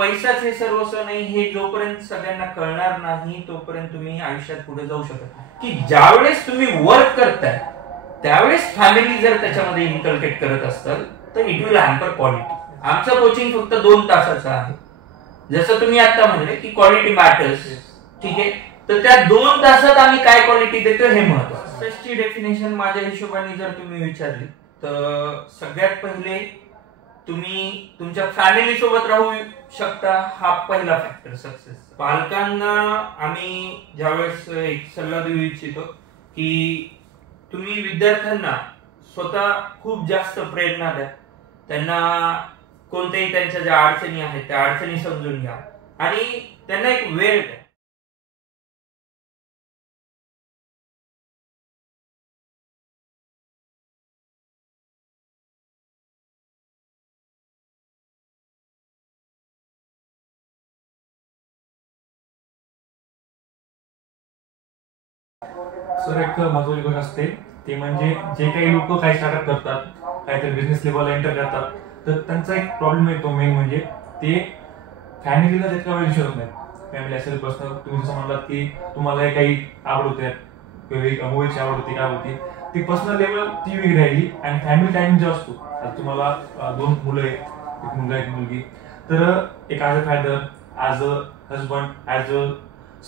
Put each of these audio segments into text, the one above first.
पैसाच हे सर्वस्व नाही हे जोपर्यंत सगळ्यांना कळणार नाही तोपर्यंत तुम्ही आयुष्यात पुढे जाऊ शकत नाही. की ज्यावेळेस तुम्ही वर्क करताय त्यावेळेस फॅमिली जर त्याच्यामध्ये इन्कल्केट करत असाल तर इट विल हॅम्पर क्वालिटी. आमचं कोचिंग फक्त 2 तासाचं आहे. जसं तुम्ही आता म्हणले की क्वालिटी मॅटर्स, ठीक आहे, तर त्या 2 तासात आम्ही काय क्वालिटी देतो हे महत्त्वाचं. सक्सेसची डेफिनेशन माझ्या हिशोबाने जर तुम्ही विचारली तर सगळ्यात पहिले तुम्ही तुमच्या फॅमिली सोबत राहू शकता, हा पहिला फॅक्टर सक्सेस. पालकांना आम्ही ज्यावेळेस एक सल्ला देऊ इच्छितो की तुम्ही विद्यार्थ्यांना स्वतः खूप जास्त प्रेरणा द्या. त्यांना कोणत्याही त्यांच्या ज्या अडचणी आहेत त्या अडचणी समजून घ्या आणि त्यांना एक वेळ द्या. सर, एक महत्त्वाची गोष्ट असते ते म्हणजे जे काही लोक काही स्टार्टअप करतात, काहीतरी बिझनेस लेवलला एंटर करतात, तर त्यांचा एक प्रॉब्लेम येतो मेन म्हणजे ते फॅमिलीला त्याच्या वेळ शोधत नाहीत. फॅमिली असेल पर्सनल, तुम्ही जसं म्हणलात की तुम्हाला काही आवड होते, मूवीची आवड होती, काय होती, ती पर्सनल लेवल ती वेगळी राहिली आणि फॅमिली टाइम जो असतो, तुम्हाला 2 मुलं आहेत, एक मुलगा एक मुलगी, तर एक as a father, as a husband, as a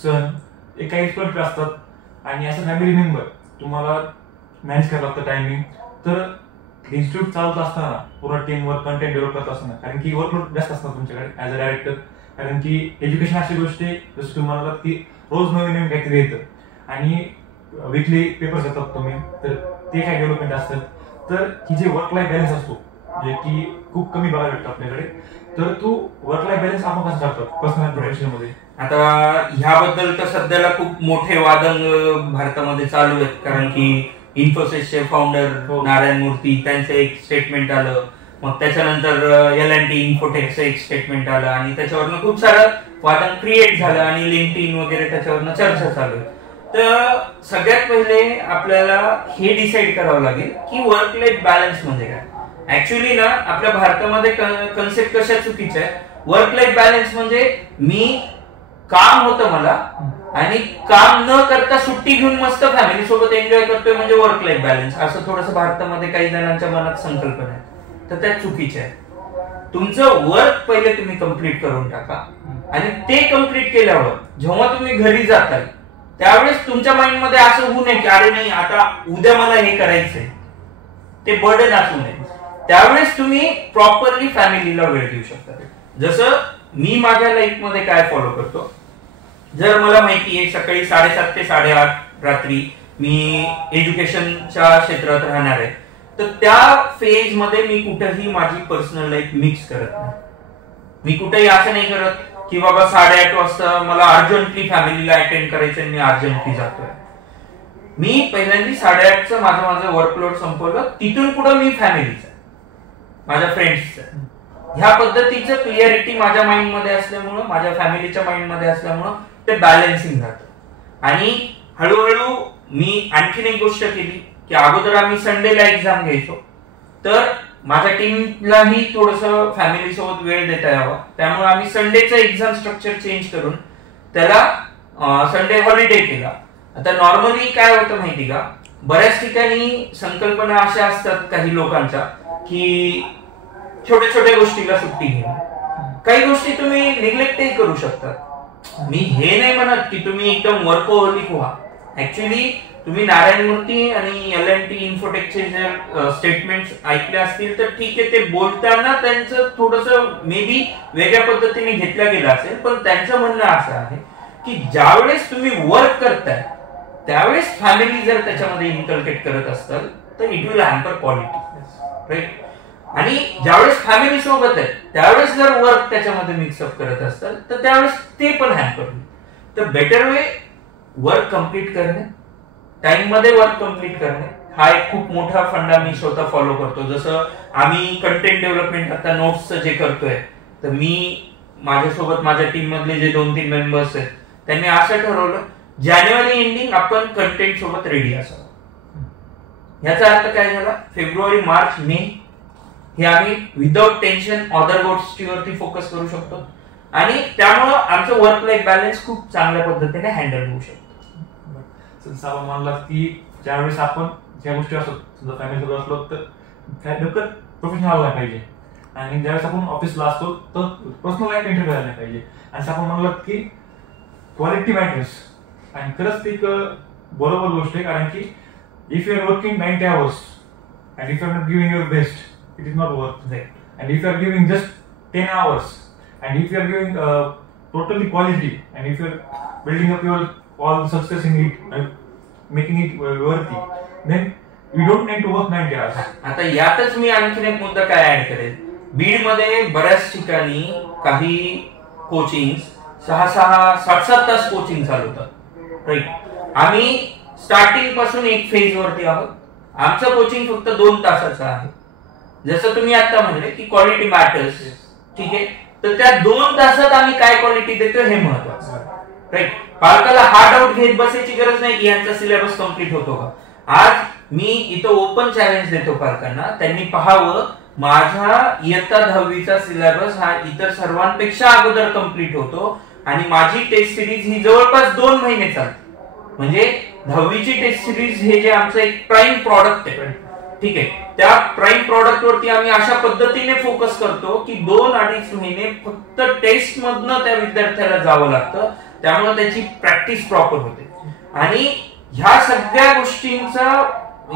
son, एक काही एक्सपर्ट असतात आणि ॲज अ फॅमिली मेंबर तुम्हाला मॅनेज करावं लागतं टायमिंग. तर इन्स्टिट्यूट चालत असताना पूर्ण टीमवर कंटेंट डेव्हलप करत असताना, कारण की वर्कलोड जास्त असणार तुमच्याकडे ॲज अ डायरेक्टर, कारण की एज्युकेशन अशी गोष्ट आहे जसं तुम्ही म्हणालात की रोज नवीन नवीन काहीतरी येतं आणि वीकली पेपर्स येतात तुम्ही, तर ते काय डेव्हलपमेंट असतात. तर ही जे वर्क लाईफ बॅलन्स असतो जे की खूप कमी बघायला भेटतो आपल्याकडे, तर तो वर्क लाईफ बॅलन्स आपण कसं करतो पर्सनल प्रोफेशनमध्ये. आता ह्याबद्दल तर सध्याला खूप मोठे वादंग भारतामध्ये चालू आहेत, कारण की इन्फोसिसचे फाउंडर नारायण मूर्ती त्यांचं एक स्टेटमेंट आलं, मग त्याच्यानंतर L&T इन्फोटेकचं एक स्टेटमेंट आलं आणि त्याच्यावरनं खूप सारं वादंग क्रिएट झालं आणि लिंक्डइन वगैरे त्याच्यावरनं चर्चा चालू आहे. तर सगळ्यात पहिले आपल्याला हे डिसाईड करावं लागेल की वर्क लाईफ बॅलन्स म्हणजे काय. ऍक्च्युली ना आपल्या भारतामध्ये कन्सेप्ट कशा चुकीच्या आहे. वर्क लाईफ बॅलन्स म्हणजे मी काम होतं मला आणि काम न करता सुट्टी घेऊन मस्त फॅमिली सोबत एन्जॉय करतोय म्हणजे वर्क लाईफ बॅलन्स, असं थोडंसं भारतामध्ये काही जणांच्या मनात संकल्पना आहे. तर त्या चुकीच्या आहे. तुमचं वर्क पहिले तुम्ही कम्प्लीट करून टाका आणि ते कम्प्लीट केल्यावर जेव्हा तुम्ही घरी जाताल त्यावेळेस तुमच्या माइंड मध्ये असं होऊ नये की अरे नाही आता उद्या मला हे करायचंय, ते बर्डन असू नये. त्यावेळेस तुम्ही प्रॉपरली फॅमिलीला वेळ देऊ शकता. जसं मी माझ्या लाईफ मध्ये काय फॉलो करतो, जर मला माहिती आहे सकाळी 7:30 ते 8:30 रात्री मी एज्युकेशनच्या क्षेत्रात राहणार आहे, तर त्या फेज मध्ये मी कुठेही माझी पर्सनल लाईफ मिक्स करत नाही. मी कुठेही असं नाही करत की बाबा 8:30 वाजता मला अर्जंटली फॅमिलीला अटेंड करायचं मी अर्जंटली जातोय. मी पहिल्यांदा 8:30चं माझं वर्कलोड संपवलं, तिथून पुढे मी फॅमिलीचं, माझ्या फ्रेंड्सचं, ह्या पद्धतीचं क्लिअरिटी माझ्या माइंड मध्ये असल्यामुळं, माझ्या फॅमिलीच्या माइंड मध्ये असल्यामुळं ते बॅलन्सिंग जातं. आणि हळूहळू मी आणखीन एक गोष्ट केली की अगोदर आम्ही संडेला एक्झाम घ्यायचो, तर माझ्या टीमलाही थोडंसं फॅमिली सोबत वेळ देता यावा, त्यामुळे आम्ही संडेचं एक्झाम स्ट्रक्चर चेंज करून त्याला संडे हॉलिडे केला. आता नॉर्मली काय होतं माहिती का, बऱ्याच ठिकाणी संकल्पना अशा असतात काही लोकांच्या की छोट्या छोट्या गोष्टीला सुट्टी घेणं, काही गोष्टी तुम्ही निग्लेक्टही करू शकता. मी हे नाही म्हणत की तुम्ही एकदम वर्कहोलिक व्हा. ऍक्च्युली तुम्ही नारायण मूर्ती आणि L&T इन्फोटेकचे जर स्टेटमेंट्स ऐकले असतील तर ठीक आहे, ते बोलताना त्यांचं थोडंसं मे बी वेगळ्या पद्धतीने घेतलं गेलं असेल, पण त्यांचं म्हणणं असं आहे की ज्यावेळेस तुम्ही वर्क करताय त्यावेळेस फॅमिली जर त्याच्यामध्ये इन्कल्केट करत असताल तर it will hamper quality, right. आणि ज्यावेळेस फॅमिली सोबत आहे त्यावेळेस जर वर्क त्याच्यामध्ये मिक्सअप करत असताल तर त्यावेळेस ते पण हॅम्पर होईल. तर बेटर वे वर्क कम्प्लीट करणे, टाइम मध्ये वर्क कम्प्लीट करणे, हा एक खूप मोठा फंडा मी स्वतः फॉलो करतो. जसं आम्ही कंटेंट डेव्हलपमेंट आता नोट्सचं जे करतोय, तर मी माझ्यासोबत माझ्या टीम मधले जे 2-3 मेंबर्स आहेत त्यांनी असं ठरवलं जानेवारी एंडिंग आपण कंटेंट सोबत रेडी असावं. याचा अर्थ काय झाला, फेब्रुवारी, मार्च, मे हे आम्ही विदाउट टेन्शन अदर गोष्टीवरती फोकस करू शकतो. आणि त्यामुळं आमचं वर्क लाईफ बॅलन्स खूप चांगल्या पद्धतीने हँडल होऊ शकतो. जसं आपण म्हणलात की ज्यावेळेस आपण ज्या गोष्टी असतात समजा फॅमिली सोबत असलो तर प्रोफेशनल आला पाहिजे आणि ज्यावेळेस आपण ऑफिसला असतो तर पर्सनल लाईफ एंटर करायला नाही पाहिजे. आणि आपण म्हणलात की क्वालिटी मॅटर्स आणि खरंच ते एक बरोबर गोष्ट आहे. कारण की if you are working 90 hours and if you are not giving your best, it is not worth it. And if you are giving just 10 hours and if you are giving totally quality and if you are building up your all success in it and making it worthy, then you don't need to work 90 hours. आता यातच मी आणखीन एक मुद्दा काय add करेल. बीड मध्ये बऱ्याच ठिकाणी काही कोचिंग 6-7 तास कोचिंग चालवतात, राईट. आम्ही स्टार्टिंग पासून एक फेज वरती आहोत. आमचं कोचिंग फक्त 2 तासाचं आहे. जसं तुम्ही आता म्हणले की क्वालिटी मॅटर्स, ठीक आहे. तर त्या 2 तासात आम्ही काय क्वालिटी देतो हे महत्वाचं, राईट. पालकाला हार्ड आउट घेत बसायची गरज नाही की यांचा सिलेबस कम्प्लीट होतो का. आज मी इथं ओपन चॅलेंज देतो पालकांना, त्यांनी पाहावं माझा इयत्ता 10वीचा सिलेबस हा इतर सर्वांपेक्षा अगोदर कम्प्लीट होतो आणि माझी टेस्ट सिरीज ही जवळपास 2 महिने चालते. म्हणजे 10वीची टेस्ट सिरीज हे जे आमचं एक प्राईम प्रॉडक्ट आहे, ठीक आहे. त्या प्राईम प्रॉडक्ट वरती आम्ही अशा पद्धतीने फोकस करतो की 2-2.5 महिने फक्त टेस्ट मधनं त्या विद्यार्थ्याला जावं लागतं. त्यामुळे त्याची प्रॅक्टिस प्रॉपर होते. आणि ह्या सगळ्या गोष्टींचा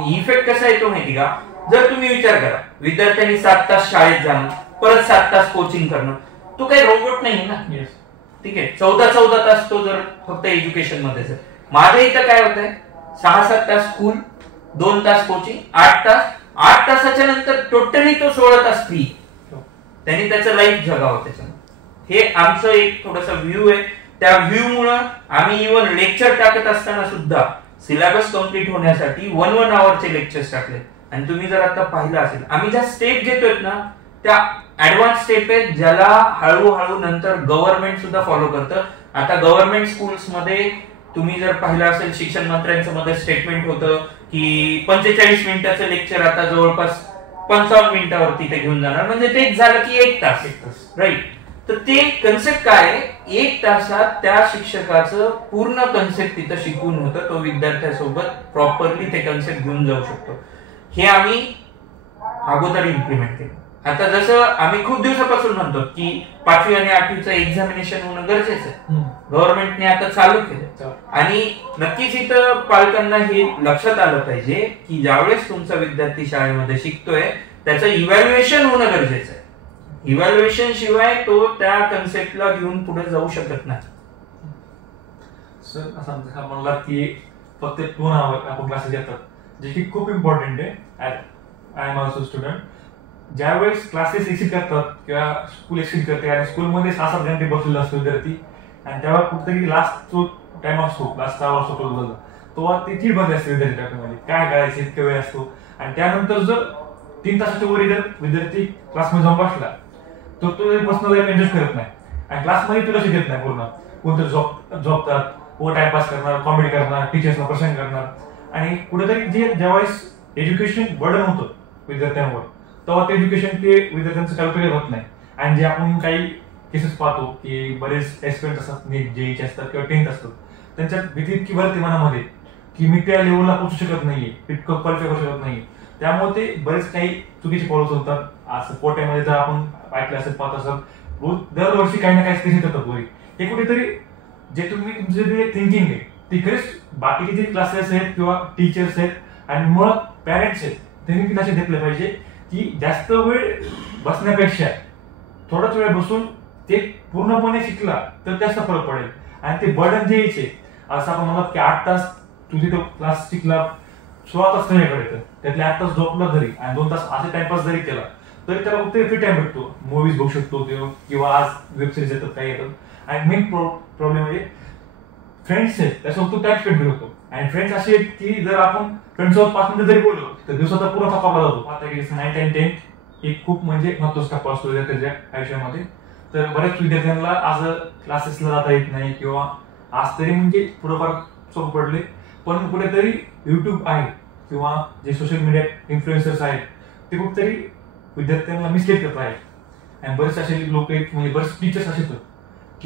इफेक्ट कसा येतो माहिती का. जर तुम्ही विचार करा, विद्यार्थ्यांनी 7 तास शाळेत जाणं, परत 7 तास कोचिंग करणं, तो काही रोबोट नाही ना, ठीक आहे. 14 तास तो जर फक्त एज्युकेशन मध्येच आहे. माझ्या इथं काय होतंय, 6-7 तास स्कूल, 2 तास कोचिंग, 8 तासाच्या नंतर टोटली तो 16 तास फ्री. त्यांनी त्याचं लाईफ जगावं त्याच्यामध्ये. हे आमचं एक थोडासा व्ह्यू आहे. त्या व्ह्यू मुळे आम्ही इव्हन लेक्चर टाकत असताना सुद्धा सिलेबस कम्प्लीट होण्यासाठी 1 आवरचे लेक्चर्स टाकले. आणि तुम्ही जर आता पाहिलं असेल, आम्ही ज्या स्टेप घेतोय ना त्या ऍडव्हान्स स्टेप आहेत, ज्याला हळूहळू नंतर गव्हर्नमेंट सुद्धा फॉलो करतं. आता गव्हर्नमेंट स्कूल्स मध्ये तुम्ही जर पाहिलं असेल, शिक्षण मंत्र्यांचं मध्ये स्टेटमेंट होतं की 45 मिनिटाचं लेक्चर आता जवळपास 55 मिनिटावरती ते घेऊन जाणार. म्हणजे तेच झालं की 1 तास, राईट. तर ते कन्सेप्ट काय, 1 तासात त्या शिक्षकाचं पूर्ण कन्सेप्ट तिथं शिकून होतं. तो विद्यार्थ्यासोबत प्रॉपरली ते कन्सेप्ट घेऊन जाऊ शकतो. हे आम्ही अगोदर इम्प्लिमेंट केलं. आता जसं आम्ही खूप दिवसापासून म्हणतो की 5वी आणि 8वीचं एक्झामिनेशन होणं गरजेचं आहे, गव्हर्नमेंटने आता चालू केलं. आणि नक्कीच इथं पालकांना हे लक्षात आलं पाहिजे की ज्यावेळेस तुमचा विद्यार्थी शाळेमध्ये शिकतोय त्याचं इव्हॅल्युएशन होणं गरजेचं आहे. इव्हॅल्युएशन शिवाय तो त्या कन्सेप्टला घेऊन पुढे जाऊ शकत नाही. सर असं म्हणला की फक्त 2 आवर आपण क्लासेस घेतात, जे की खूप इम्पॉर्टंट आहे. I am also student. ज्यावेळेस क्लासेस एक्सिट करतात किंवा स्कूल एक्सिट करते आणि स्कूलमध्ये 6-7 घंटे बसलेला असतो विद्यार्थी आणि तेव्हा कुठेतरी लास्ट जो टाइम असतो, लास्टचा आवर असतो तेव्हा ती चीड बंद असते विद्यार्थ्यामध्ये, काय करायचं इतका वेळ असतो. आणि त्यानंतर जर 3 तासाच्या वर जर विद्यार्थी क्लासमध्ये जाऊन बसला तर तो पर्सनल लाईफ एन्जॉय करत नाही आणि क्लासमध्ये तुला शिकत नाही. पूर्ण कोणतरी झोपतात, व टाइमपास करणार, कॉमेडी करणार, टीचर्सला प्रश्न करणार. आणि कुठेतरी जे ज्यावेळेस एज्युकेशन बर्डन होतं विद्यार्थ्यांवर तेव्हा ते एज्युकेशन ते विद्यार्थ्यांचं कॅल्क्युलेट होत नाही. आणि जे आपण काही केसेस पाहतो की बरेच एस्पिरंट असतात, नीट जेईचे असतात किंवा 10th असतात, त्यांच्यात भीती इतकी भरते मनामध्ये की मी त्या लेवलला पोहोचू शकत नाहीये, इतकं क्वालिफाय करू शकत नाहीये. त्यामुळे ते बरेच काही चुकीचे फॉलोज होतात. असं पोट्यामध्ये जर आपण ऐकलं असेल, पाहत असाल, रोज दरवर्षी काही ना काही स्पेशल येतात वरी. हे कुठेतरी जे तुम्ही तुमचे जे थिंकिंग आहे ती खरेच बाकीचे जे क्लासेस आहेत किंवा टीचर्स आहेत आणि मुळात पॅरेंट्स आहेत त्यांनी लक्ष घेतलं पाहिजे की जास्त वेळ बसण्यापेक्षा थोडाच वेळ बसून ते पूर्णपणे शिकला तर जास्त फरक पडेल. आणि ते बर्डन जे यायचे, असं आपण म्हणत की 8 तास तुझी तो क्लास शिकला, 16 तास तुझ्याकडे येतं, त्यातले 8 तास झोपला जरी आणि 2 तास असे टाइमपास जरी केला तरी त्याला फक्त फ्री टाइम भेटतो. मूवीज बघू शकतो किंवा आज वेब सिरीज येतात, काही येतात. आणि मेन प्रॉब्लेम म्हणजे फ्रेंड्स आहेत त्यासोबत टाइम स्पेंड होतो. आणि फ्रेंड्स असे आहेत की जर आपण फ्रेंड्ससोबत 5 मिनिटं जरी बोललो तर दिवसाचा पूर्ण थकवा जातो. आता की 9 आणि 10 एक खूप म्हणजे महत्त्वाचा टप्पा असतो त्याच्या आयुष्यामध्ये. तर बऱ्याच विद्यार्थ्यांना आज क्लासेसला जाता येत नाही किंवा आज तरी म्हणजे थोडंफार सोपं पडले, पण कुठेतरी युट्यूब आहे किंवा जे सोशल मीडिया इन्फ्लुएन्सर्स आहेत ते कुठेतरी विद्यार्थ्यांना मिसलीड करत आहेत. आणि बरेच असे लोक आहेत, म्हणजे बरेच टीचर्स असे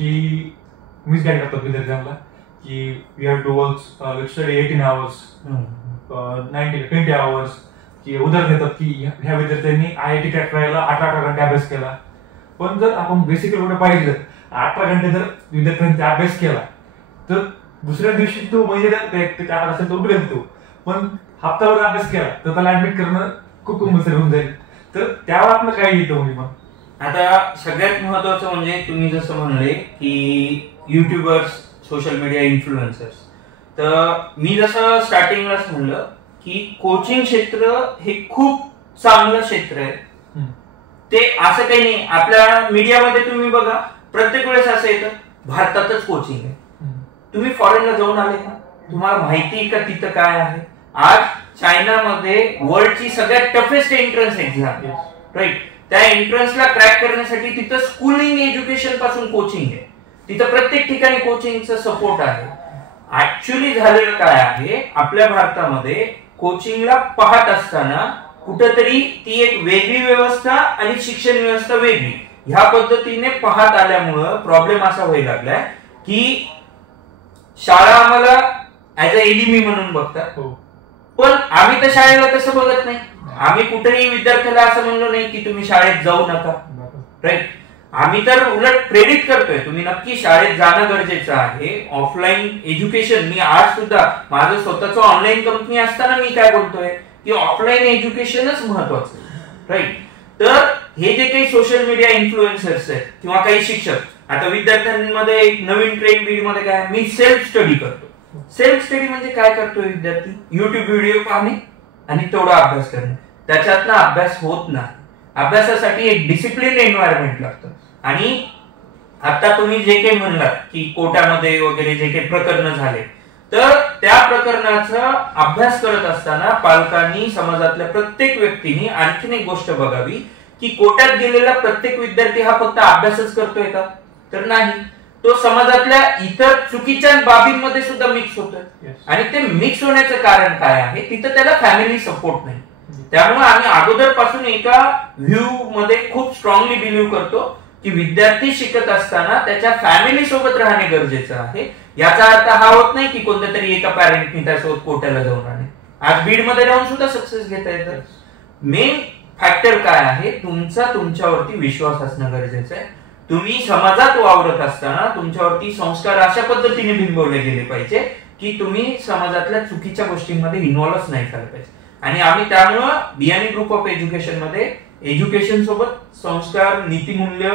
की मीच गाईड करतो विद्यार्थ्यांना की we have to work study 18 hours 20 hours, की उदाहरण देतात की ह्या विद्यार्थ्यांनी IIT क्रॅक करायला 18 घंटे अभ्यास केला. पण जर आपण बेसिक एवढं पाहिलं 18 घंटे जर विद्यार्थ्यांनी अभ्यास केला तर दुसऱ्या दिवशी तो म्हणजे असेल तो उठेल तो, पण हप्ताभर अभ्यास केला तर त्याला ऍडमिट करणं खूप कंपल्सरी होऊन जाईल. तर त्यावर आपलं काय येतं म्हणजे मग आता सगळ्यात महत्वाचं म्हणजे तुम्ही जसं म्हणले की युट्यूबर्स, सोशल मीडिया इन्फ्लुएन्सर्स, तर मी जसं स्टार्टिंगलाच म्हणलं की कोचिंग क्षेत्र हे खूप चांगलं क्षेत्र आहे. ते असं काही नाही, आपल्या मीडियामध्ये तुम्ही बघा प्रत्येक वेळेस असं येतं भारतातच कोचिंग आहे. तुम्ही फॉरेनला जाऊन आले का? तुम्हाला माहिती का तिथं काय आहे? आज चायनामध्ये वर्ल्डची सगळ्यात टफेस्ट एंट्रन्स एक्झाम, राईट, त्या एंट्रन्सला क्रॅक करण्यासाठी तिथं स्कूलिंग एज्युकेशन पासून कोचिंग आहे. तिथं प्रत्येक ठिकाणी कोचिंगचा सपोर्ट आहे. ऍक्च्युली झालेलं काय आहे, आपल्या भारतामध्ये कोचिंगला पाहत असताना कुठेतरी ती एक वेगळी व्यवस्था आणि शिक्षण व्यवस्था वेगळी ह्या पद्धतीने पाहत आल्यामुळं प्रॉब्लेम असा व्हायला लागलाय की शाळा आम्हाला ऍज अ एनिमी म्हणून बघतात, पण आम्ही तर शाळेला तसं बघत नाही. आम्ही कुठेही विद्यार्थ्याला असं म्हणलो नाही की तुम्ही शाळेत जाऊ नका, राईट. आम्ही तर उलट प्रेरित करतोय तुम्ही नक्की शाळेत जाणं गरजेचं आहे. ऑफलाईन एज्युकेशन, मी आज सुद्धा माझं स्वतःचं ऑनलाईन कंपनी असताना मी काय बोलतोय की ऑफलाईन एज्युकेशनच महत्वाचं, राईट. तर हे जे काही सोशल मीडिया इन्फ्लुएन्सर्स आहेत किंवा काही शिक्षक, आता विद्यार्थ्यांमध्ये एक नवीन ट्रेंड बीड मध्ये काय, मी सेल्फ स्टडी करतो. सेल्फ स्टडी म्हणजे काय करतोय विद्यार्थी? युट्यूब व्हिडिओ पाहणे आणि तेवढा अभ्यास करणे, त्याच्यातनं अभ्यास होत नाही. अभ्यासासाठी एक डिसिप्लिन एन्व्हायरमेंट लागतं. आणि आता तुम्ही जे काही म्हणलात की कोर्टामध्ये वगैरे जे काही प्रकरण झाले, तर त्या प्रकरणाचा अभ्यास करत असताना पालकांनी, समाजातल्या प्रत्येक व्यक्तीने आणखीन एक गोष्ट बघावी की कोर्टात गेलेला प्रत्येक विद्यार्थी हा फक्त अभ्यासच करतोय का? तर नाही, तो समाजातल्या इतर चुकीच्या बाबींमध्ये सुद्धा मिक्स होतोय. आणि ते मिक्स होण्याचं कारण काय आहे? तिथं त्याला फॅमिली सपोर्ट नाही. त्यामुळे आम्ही अगोदरपासून एका व्ह्यू मध्ये खूप स्ट्रॉंगली बिलीव्ह करतो की विद्यार्थी शिकत असताना त्याच्या फॅमिली सोबत राहणे गरजेचं आहे. याचा अर्थ हा होत नाही की कोणत्या तरी एका पॅरेंटनी त्यासोबत कोर्टाला जाऊन राहणे. आज बीड मध्ये राहून सुद्धा सक्सेस घेता येतं. मेन फॅक्टर काय आहे? तुमचा तुमच्यावरती विश्वास असणं गरजेचं आहे. तुम्ही समाजात वावरत असताना तुमच्यावरती संस्कार अशा पद्धतीने बिंबवले गेले पाहिजे की तुम्ही समाजातल्या चुकीच्या गोष्टींमध्ये इन्व्हॉल्वच नाही झालं पाहिजे. आणि आम्ही त्यामुळं बियाणी ग्रुप ऑफ एज्युकेशन मध्ये एज्युकेशन सोबत संस्कार, नीतिमूल्य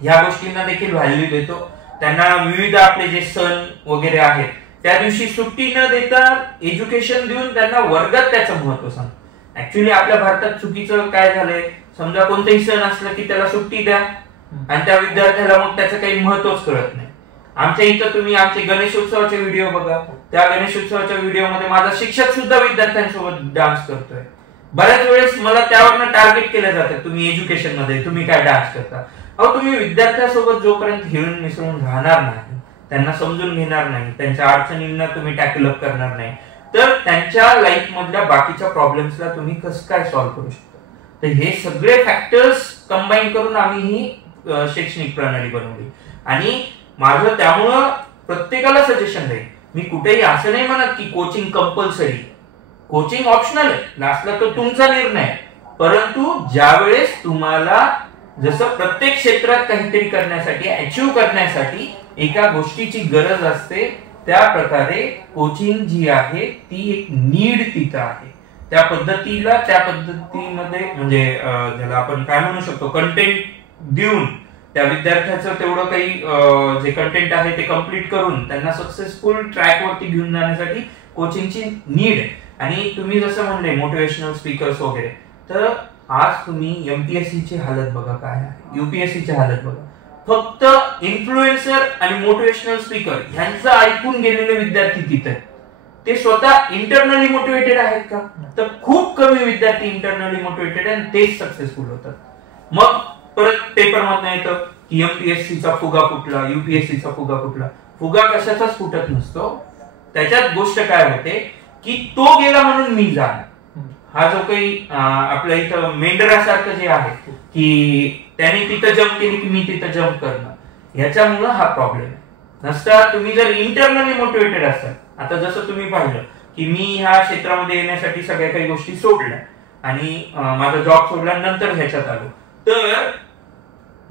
ह्या गोष्टींना देखील व्हॅल्यू देतो. त्यांना विविध आपले जे सण वगैरे आहेत त्या दिवशी सुट्टी न देता एज्युकेशन देऊन त्यांना वर्गात त्याचं महत्व सांगतो. ऍक्च्युली आपल्या भारतात चुकीचं काय झालंय, समजा कोणतेही सण असलं की त्याला सुट्टी द्या आणि त्या विद्यार्थ्याला मग त्याचं काही महत्वच कळत नाही. आमच्या इथं तुम्ही आमचे गणेशोत्सवाचे व्हिडिओ बघा, त्या गणेशोत्सवाच्या व्हिडिओमध्ये माझा शिक्षक सुद्धा विद्यार्थ्यांसोबत डान्स करतोय. बऱ्याच वेळेस मला त्यावरनं टार्गेट केलं जातं, तुम्ही एज्युकेशन मध्ये तुम्ही काय डान्स करता. अहो, तुम्ही विद्यार्थ्यासोबत जोपर्यंत हिरून मिसळून राहणार नाही, त्यांना समजून घेणार नाही, त्यांच्या अडचणींना तुम्ही टॅकल अप करणार नाही, तर त्यांच्या लाईफ मधल्या बाकीच्या प्रॉब्लेम्सला तुम्ही कसं काय सॉल्व्ह करू शकता. तर हे सगळे फॅक्टर्स कंबाईन करून आम्ही ही शैक्षणिक प्रणाली बनवली. आणि माझं त्यामुळं प्रत्येकाला सजेशन राहील, मी कुठेही असं नाही म्हणत की कोचिंग कंपल्सरी, कोचिंग ऑप्शनल आहे, लास्टला तो तुमचा निर्णय आहे. परंतु ज्यावेळेस तुम्हाला जसं प्रत्येक क्षेत्रात काहीतरी करण्यासाठी, अचीव्ह करण्यासाठी एका गोष्टीची गरज असते, त्या प्रकारे कोचिंग जी आहे ती एक नीड तिथं आहे. त्या पद्धतीमध्ये म्हणजे ज्याला आपण काय म्हणू शकतो, कंटेंट देऊन त्या विद्यार्थ्याचं तेवढं काही जे कंटेंट आहे ते कम्प्लीट करून त्यांना सक्सेसफुल ट्रॅक वरती घेऊन जाण्यासाठी कोचिंगची नीड आहे. आणि तुम्ही जसं म्हणले मोटिवेशनल स्पीकर्स वगैरे, तर आज तुम्ही एमपीएससी ची हालत बघा काय आहे, युपीएससी ची हालत बघा. फक्त इन्फ्लुएन्सर आणि मोटिवेशनल स्पीकर यांचं ऐकून गेलेले विद्यार्थी तिथे, ते स्वतः इंटरनली मोटिवेटेड आहेत का? तर खूप कमी विद्यार्थी इंटरनली मोटिवेटेड आणि तेच सक्सेसफुल होतात. मग परत पेपर मधनं येतं की एमपीएससीचा फुगा फुटला, युपीएससीचा फुगा फुटला. फुगा कशाचाच फुटत नसतो. त्याच्यात गोष्ट काय होते की तो गेला म्हणून मी जाणार. हा जो काही आपल्या इथं मेंढरासारखं जे आहे की त्याने तिथं जम्प केली की मी तिथं जम्प करणं, ह्याच्यामुळं हा प्रॉब्लेम आहे. नसता तुम्ही जर इंटरनली मोटिवेटेड असाल, आता जसं तुम्ही पाहिलं की मी ह्या क्षेत्रामध्ये येण्यासाठी सगळ्या काही गोष्टी सोडल्या आणि माझा जॉब सोडल्यानंतर ह्याच्यात आलो, तर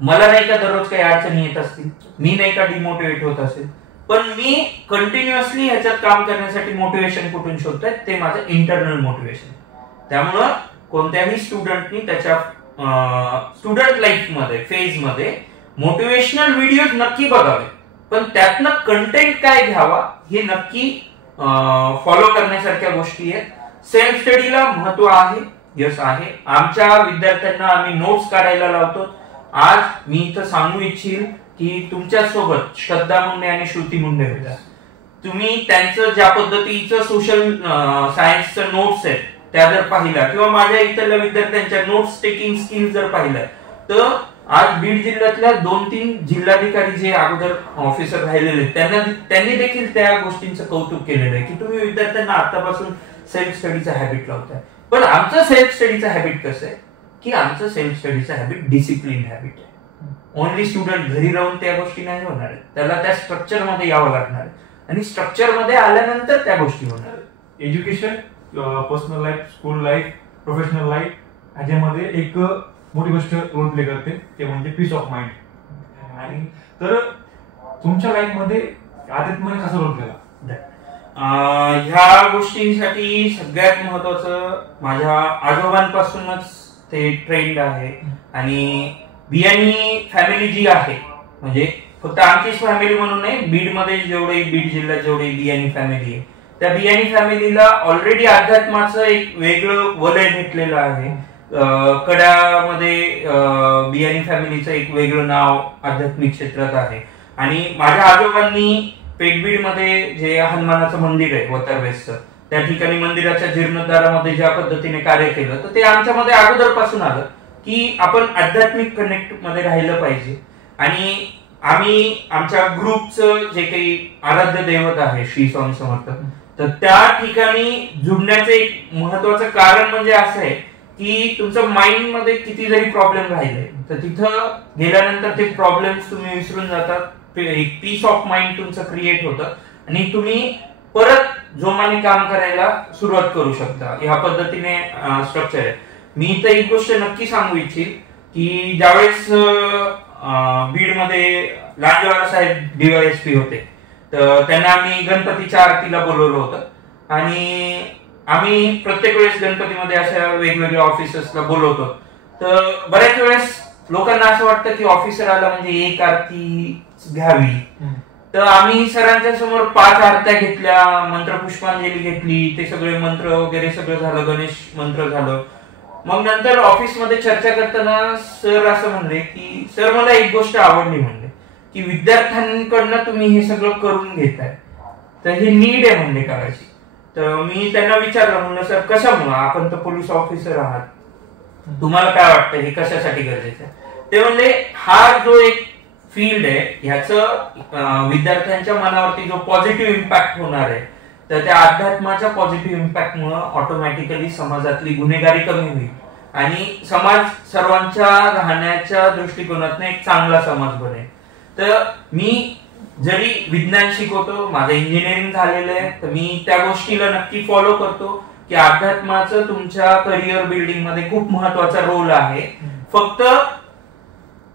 मला नाही का दररोज काही अडचणी येत असतील, मी नाही का डिमोटिवेट होत असेल, पण मी कंटिन्युअसली ह्याच्यात काम करण्यासाठी मोटिवेशन कुठून शोधतोय, ते माझं इंटरनल मोटिवेशन. त्यामुळं कोणत्याही स्टुडंटनी त्याच्या स्टुडंट लाईफ मध्ये फेज मध्ये मोटिवेशनल व्हिडिओज नक्की बघावे, पण त्यातनं कंटेंट काय घ्यावा हे नक्की फॉलो करण्यासारख्या गोष्टी आहेत. सेल्फ स्टडीला महत्व आहे, यस आहे. आमच्या विद्यार्थ्यांना आम्ही नोट्स काढायला लावतो. आज मी इथं सांगू इच्छिल की तुमच्या सोबत श्रद्धा मुंडे आणि श्रुती मुंडे होत्या. तुम्ही त्यांचं ज्या पद्धतीचं सोशल सायन्सचं नोट्स आहेत त्या जर पाहिल्या किंवा माझ्या इथल्या विद्यार्थ्यांच्या नोट्स टेकिंग स्किल जर पाहिल्या, तर आज बीड जिल्ह्यातल्या 2-3 जिल्हाधिकारी जे अगोदर ऑफिसर राहिलेले त्यांनी देखील त्या गोष्टींचं कौतुक केलेलं आहे की तुम्ही विद्यार्थ्यांना आतापासून सेल्फ स्टडीचा हॅबिट लावताय. पण आमचं सेल्फ स्टडीचं हॅबिट कसं आहे की आमचं सेल्फ स्टडीचं हॅबिट डिसिप्लिन हॅबिट आहे. ओनली स्टुडंट घरी राहून त्या गोष्टी नाही होणार आहेत, त्याला त्या स्ट्रक्चर मध्ये यावं लागणार आहे आणि स्ट्रक्चर मध्ये आल्यानंतर त्या गोष्टी होणार आहेत. Education, personal life, school life, professional life ह्याच्यामध्ये एक मोठी गोष्ट रोल प्ले करते, ते म्हणजे पीस ऑफ माइंड. आणि तर तुमच्या लाईफ मध्ये आध्यात्माने कसा रोल केला? ह्या गोष्टींसाठी सगळ्यात महत्वाचं माझ्या आजोबांपासूनच ते ट्रेंड आहे. आणि बियाणी फॅमिली जी आहे, म्हणजे फक्त आमचीच फॅमिली म्हणून नाही, बीड मध्ये बीड जिल्ह्यात जेवढे बियाणी फॅमिली आहे त्या बियाणी फॅमिलीला ऑलरेडी अध्यात्माचं एक वेगळं वलय घेतलेलं आहे. कड्यामध्ये बियाणी फॅमिलीचं एक वेगळं नाव आध्यात्मिक क्षेत्रात आहे. आणि माझ्या आजोबांनी पेठबीड मध्ये जे हनुमानाचं मंदिर आहे वतारवेसचं, त्या ठिकाणी मंदिराच्या जीर्णोद्धारामध्ये ज्या पद्धतीने कार्य केलं, तर ते आमच्यामध्ये अगोदरपासून आलं की आपण आध्यात्मिक कनेक्ट मध्ये राहिलं पाहिजे. आणि आम्ही आमच्या ग्रुपचं जे काही आराध्य दैवत आहे श्री स्वामी समर्थ, तर त्या ठिकाणी जुडण्याचं एक महत्वाचं कारण म्हणजे असं आहे की तुमचं माइंड मध्ये किती जरी प्रॉब्लेम राहिले तर तिथं गेल्यानंतर ते प्रॉब्लेम्स तुम्ही विसरून जातात, एक पीस ऑफ माइंड तुमचं क्रिएट होतं आणि तुम्ही परत जोमाने काम करायला सुरुवात करू शकता. ह्या पद्धतीने स्ट्रक्चर आहे. मी तर एक गोष्ट नक्की सांगू इच्छित की ज्यावेळेस बीड मध्ये लांजवार साहेब DYSP होते, तर त्यांना आम्ही गणपतीच्या आरतीला बोलवलं होतं आणि आम्ही प्रत्येक वेळेस गणपतीमध्ये अशा वेगवेगळ्या ऑफिसर्सला बोलवतो. तर बऱ्याच वेळेस लोकांना असं वाटतं की ऑफिसर आला म्हणजे एक आरती घ्यावी, तर आम्ही सरांच्या समोर 5 आरत्या घेतल्या, मंत्र पुष्पांजली घेतली, ते सगळे मंत्र वगैरे सगळं झालं, गणेश मंत्र झालं. मग नंतर ऑफिसमध्ये चर्चा करताना सर असं म्हणले की सर मला एक गोष्ट आवडली, म्हणले की विद्यार्थ्यांकडनं तुम्ही हे सगळं करून घेताय, तर हे नीड आहे म्हणले करायची. तर मी त्यांना विचारलं, म्हणलं सर कशामुळे, आपण तर पोलीस ऑफिसर आहात, तुम्हाला काय वाटतं हे कशासाठी गरजेचं आहे? ते म्हणले हा जो एक फील्ड आहे ह्याचं विद्यार्थ्यांच्या मनावरती जो पॉझिटिव्ह इम्पॅक्ट होणार आहे, तर त्या अध्यात्माच्या पॉझिटिव्ह इम्पॅक्ट मुळे ऑटोमॅटिकली समाजातली गुन्हेगारी कमी होईल आणि समाज सर्वांच्या राहण्याच्या दृष्टिकोनातून एक चांगला समाज बनेल. तर मी जरी विज्ञान शिकवतो, माझं इंजिनिअरिंग झालेलं आहे, तर मी त्या गोष्टीला नक्की फॉलो करतो की अध्यात्माचं तुमच्या करिअर बिल्डिंग मध्ये खूप महत्वाचा रोल आहे. फक्त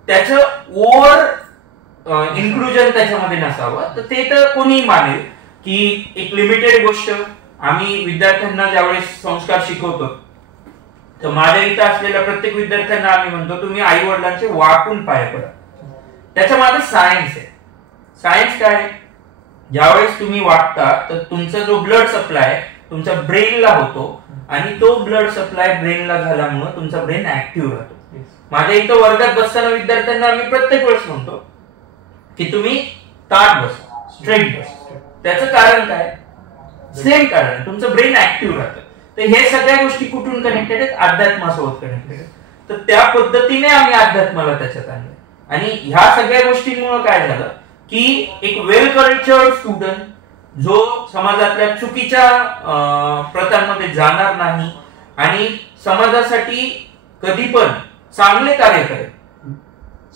त्याचं ओव्हर इन्क्लुजन त्याच्यामध्ये नसावं, तर ते तर कोणी मानेल की एक लिमिटेड गोष्ट. आम्ही विद्यार्थ्यांना ज्यावेळेस संस्कार शिकवतो, तर माझ्या इथं असलेल्या प्रत्येक विद्यार्थ्यांना आम्ही म्हणतो तुम्ही आई वडिलांचे वाकून पाय पडा. त्याच्या मागे सायन्स आहे. सायन्स काय, ज्यावेळेस तुम्ही वागता तर तुमचा जो ब्लड सप्लाय तुमच्या ब्रेनला होतो आणि तो ब्लड सप्लाय ब्रेनला झाल्यामुळे तुमचा ब्रेन ऍक्टिव्ह राहतो. माझ्या इथं वर्गात बसताना विद्यार्थ्यांना आम्ही प्रत्येक वेळेस म्हणतो की तुम्ही ताठ बसा, स्ट्रेट बसा. त्याचं कारण काय, सेम कारण, तुमचं ब्रेन ऍक्टिव्ह राहतं. तर हे सगळ्या गोष्टी कुठून कनेक्टेड आहेत, अध्यात्मासोबत कनेक्टेड आहेत. तर त्या पद्धतीने आम्ही अध्यात्माला त्याच्यात आणलं. आणि ह्या सगळ्या गोष्टींमुळे काय झालं की एक वेल कल्चर्ड स्टुडंट जो समाजातल्या चुकीच्या प्रथांमध्ये जाणार नाही आणि समाजासाठी कधी पण चांगले कार्य करेल,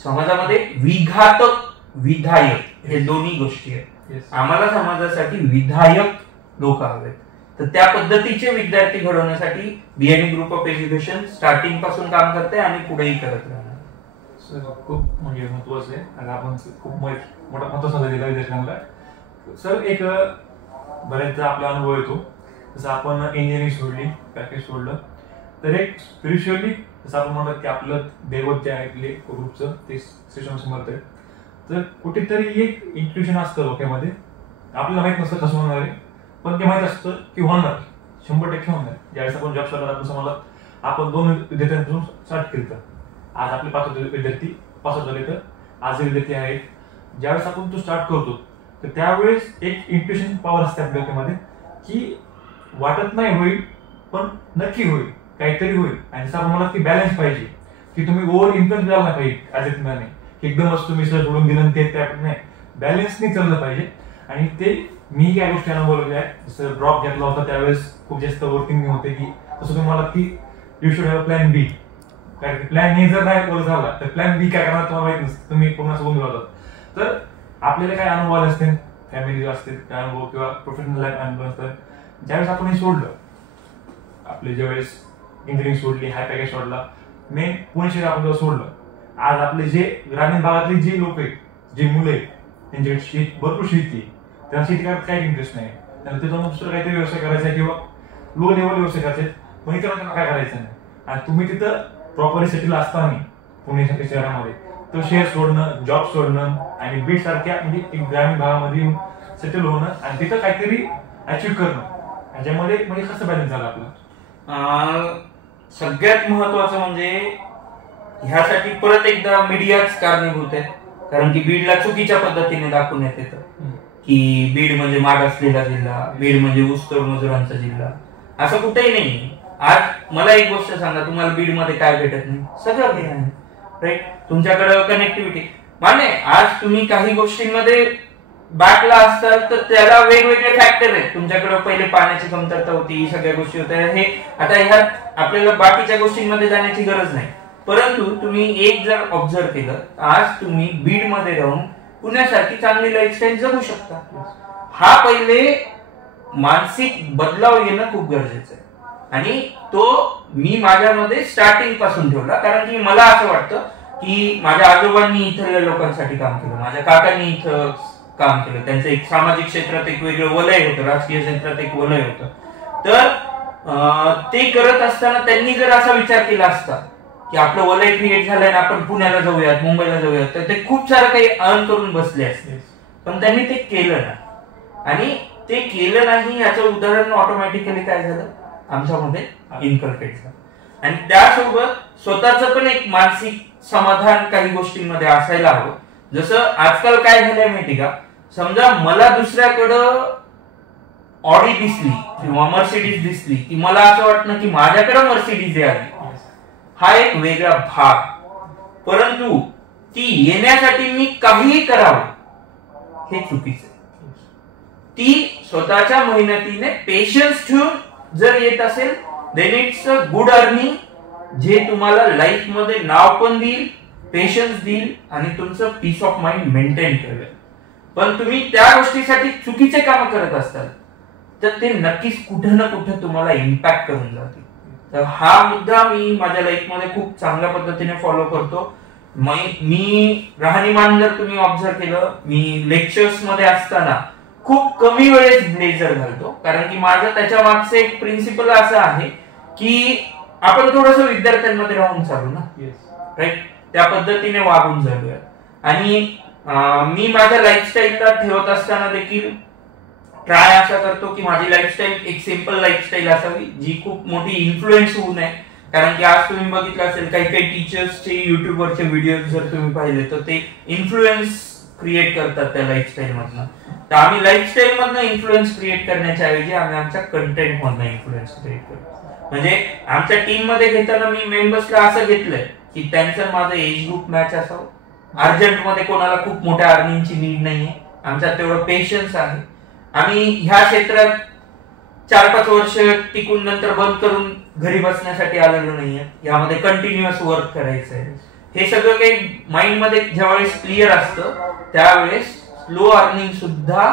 समाजामध्ये विघातक विधायक हे दोन्ही गोष्टी आहेत. Yes. आम्हाला समाजासाठी विधायक लोक हवेत. तर त्या पद्धतीचे विद्यार्थी घडवण्यासाठी बीएनई ग्रुप ऑफ एज्युकेशन स्टार्टिंग पासून काम करते आणि पुढेही करत राहणार. सर खूप म्हणजे महत्वाचं आहे आणि आपण खूप मोठा महत्वाचा दिला विद्यार्थ्यांना. सर एक बरेचदा आपला अनुभव येतो, जसं आपण इंजिनिअरिंग सोडली, पॅकेज सोडलं, तर एक स्पिरिच्युअली जसं आपण म्हणतात की आपलं दैवत जे आहे आपले ग्रुपचं ते श्री समर्थ आहे, तर कुठेतरी एक इंट्युशन असतं डोक्यामध्ये, आपल्याला माहित नसतं कसं होणार आहे, पण ते माहित असतं की होणार 100% होणार. ज्यावेळेस आपण जॉब शोधला जातो समजा आपण 2 विद्यार्थ्यांपासून स्टार्ट केलं, आज आपले 5 विद्यार्थी पास झाले, तर आज विद्यार्थी आहेत. ज्यावेळेस आपण तो स्टार्ट करतो तर त्यावेळेस एक इंट्युशन पॉवर असते आपल्या डोक्यामध्ये की वाटत नाही होईल पण नक्की होईल, काहीतरी होईल. आणि जसं मला की बॅलन्स पाहिजे की तुम्ही ओव्हर इन्फ्लुएन्स झाला नाही पाहिजे अजितनाने की एकदमच तुम्ही सर सोडून दिलं ते नाही, बॅलन्सने चाललं पाहिजे. आणि ते मी काय गोष्टी अनुभवलेल्या आहेत, जसं ड्रॉप घेतला होता त्यावेळेस खूप जास्त वर्किंग होते की तसं तुम्हाला की यू शुड हॅव प्लॅन बी, कारण प्लॅन ए जर नाही बोल झाला तर प्लॅन बी काय करणार तुम्हाला माहित नसतं, तुम्ही पूर्ण सोडून दिला होता. तर आपल्याला काय अनुभव आले असतील, फॅमिली असतील काय अनुभव किंवा प्रोफेशनल लाईफ अनुभव असतात, ज्यावेळेस आपण हे सोडलं, आपले ज्यावेळेस इंजिनिअरिंग सोडली, हाय पॅकेज सोडला, मेन पुणे शहर आपण जेव्हा सोडलं, आज आपले जे ग्रामीण भागातले जे लोक आहेत, जे मुलं आहेत, त्यांच्याकडे भरपूर शेती आहे, त्यांना शेती करायला काही इंटरेस्ट नाही, त्यांना तिथून दुसरं काहीतरी व्यवसाय करायचा आहे किंवा लो लेवल व्यवसाय करायचे, पण इतर त्यांना काय करायचं नाही. आणि तुम्ही तिथं प्रॉपरली सेटल असताना पुणे सारख्या शहरामध्ये तो शहर सोडणं, जॉब सोडणं आणि बीड सारख्या म्हणजे एक ग्रामीण भागामध्ये सेटल होणं आणि तिथं काहीतरी अचीव्ह करणं, ह्याच्यामध्ये म्हणजे कसं बॅलन्स झालं आपलं? सगळ्यात महत्वाचं म्हणजे ह्यासाठी परत एकदा मीडियाच कारणीभूत आहे, कारण की बीडला चुकीच्या पद्धतीने दाखवण्यात येतं की बीड म्हणजे मागासलेला जिल्हा, बीड म्हणजे ऊसतोड मजुरांचा जिल्हा. असं कुठेही नाही. आज मला एक गोष्ट सांगा, तुम्हाला बीड मध्ये काय भेटत नाही? सगळं काही आहे, राईट. तुमच्याकडे कनेक्टिव्हिटी माने, आज तुम्ही काही गोष्टींमध्ये बॅकला असताल तर त्याला वेगवेगळे फॅक्टर आहेत. तुमच्याकडे पहिले पाण्याची कमतरता होती, सगळ्या गोष्टी होत्या, हे आता ह्यात आपल्याला बाकीच्या गोष्टींमध्ये जाण्याची गरज नाही. परंतु तुम्ही एक जर ऑब्झर्व केलं, आज तुम्ही बीड मध्ये राहून पुण्यासारखी चांगली लाईफस्टाईल जगू शकता. हा पहिले मानसिक बदलाव येणं खूप गरजेचं आहे आणि तो मी माझ्यामध्ये स्टार्टिंग पासून ठेवला, कारण की मला असं वाटतं की माझ्या आजोबांनी इथल्या लोकांसाठी काम केलं, माझ्या काकांनी इथं काम केलं, त्यांचं एक सामाजिक क्षेत्रात एक वेगळं वलय होतं, राजकीय क्षेत्रात एक वलय होतं. तर ते करत असताना त्यांनी जर असा विचार केला असता की आपलं वलय क्रिएट झालंय ना, आपण पुण्याला जाऊयात, मुंबईला जाऊयात, तर ते खूप सारं काही अर्न करून बसले असते. पण त्यांनी ते केलं ना, आणि ते केलं नाही याचं उदाहरण ऑटोमॅटिकली काय झालं, आमच्यामध्ये इन्कल्केट झालं. आणि त्यासोबत स्वतःच पण एक मानसिक समाधान काही गोष्टींमध्ये असायला हवं. जसं आजकाल काय झालंय माहिती का, समजा मला दुसऱ्याकडं ऑडी दिसली किंवा मर्सिडीज दिसली की मला असं वाटतं की माझ्याकडे मर्सिडीज आहे, हा एक वेगळा भाग. परंतु ती येण्यासाठी मी काहीही करावं हे चुकीचं आहे. ती स्वतःच्या मेहनतीने पेशन्स ठेवून जर येत असेल, then it's a good earning, जे तुम्हाला लाईफ मध्ये नाव पण देईल, पेशन्स देईल आणि तुमचं पीस ऑफ माइंड मेंटेन ठेवेल. पण तुम्ही त्या गोष्टीसाठी चुकीचे काम करत असताल तर ते नक्कीच कुठं ना कुठं तुम्हाला इम्पॅक्ट करून जातील. तर हा मुद्दा मी माझ्या लाईफ मध्ये खूप चांगल्या पद्धतीने फॉलो करतो. मी राहणीमान जर तुम्ही ऑब्झर्व केलं, मी लेक्चर्स मध्ये असताना खूप कमी वेळेस ब्लेझर घालतो, कारण की माझं त्याच्या मागचं एक प्रिन्सिपल असं आहे की आपण थोडस विद्यार्थ्यांमध्ये राहून चालू ना, राईट, त्या पद्धतीने वागून जाऊया. आणि मी माझ्या लाईफस्टाईलला ठेवत असताना देखील ट्राय असा करतो की माझी लाईफस्टाईल एक सिंपल लाईफस्टाईल असावी, जी खूप मोठी इन्फ्लुएन्स होऊ नये. कारण की आज तुम्ही बघितलं असेल काही काही टीचर्सचे युट्यूबवरचे व्हिडिओ जर तुम्ही पाहिले तर ते इन्फ्लुएन्स क्रिएट करतात त्या लाईफस्टाईल मधनं. तर आम्ही लाईफस्टाईल मधनं इन्फ्लुएन्स क्रिएट करण्याच्या ऐवजी आम्ही आमच्या कंटेंट मधनं इन्फ्लुएन्स क्रिएट करतो. म्हणजे आमच्या टीम मध्ये घेताना मी मेंबर्सला असं घेतलंय की त्यांचं माझं एज ग्रुप मॅच असावं. अर्जंट मध्ये कोणाला खूप मोठ्या अर्निंगची नीड नाहीये, आमच्यात तेवढं पेशन्स आहे. आम्ही ह्या क्षेत्रात 4-5 वर्ष टिकून नंतर बंद करून घरी बसण्यासाठी आलेलो नाहीये. यामध्ये कंटिन्युअस वर्क करायचं आहे. हे सगळं काही माइंड मध्ये ज्यावेळेस क्लिअर असतं त्यावेळेस स्लो अर्निंग सुद्धा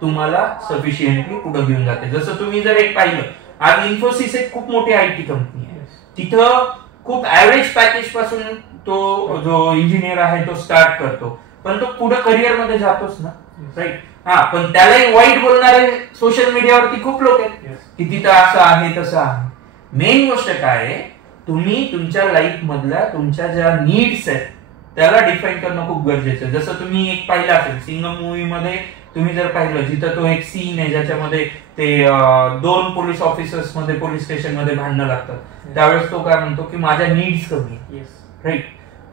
तुम्हाला सफिशियंटली पुढे घेऊन जाते. जसं तुम्ही जर एक पाहिलं, आज इन्फोसिस एक खूप मोठी IT कंपनी आहे. तिथं खूप ऍव्हरेज पॅकेज पासून तो जो इंजिनियर आहे तो स्टार्ट करतो, पण तो पुढे करिअर मध्ये जातोच ना, राईट. हा, पण त्यालाही वाईट बोलणारे सोशल मीडियावरती खूप लोक आहेत की तिथं असं आहे तसं आहे. मेन गोष्ट काय आहे, तुम्ही तुमच्या लाईफ मधल्या तुमच्या ज्या नीड्स आहेत त्याला डिफाईन करणं खूप गरजेचं आहे. जसं तुम्ही एक पाहिलं असेल सिंघम मूवी मध्ये, तुम्ही जर पाहिलं जिथं तो एक सीन आहे ज्याच्यामध्ये ते 2 पोलीस ऑफिसर्स मध्ये पोलीस स्टेशन मध्ये भांडणं लागतात, त्यावेळेस तो काय म्हणतो की माझ्या नीड्स कमी आहेत, राईट.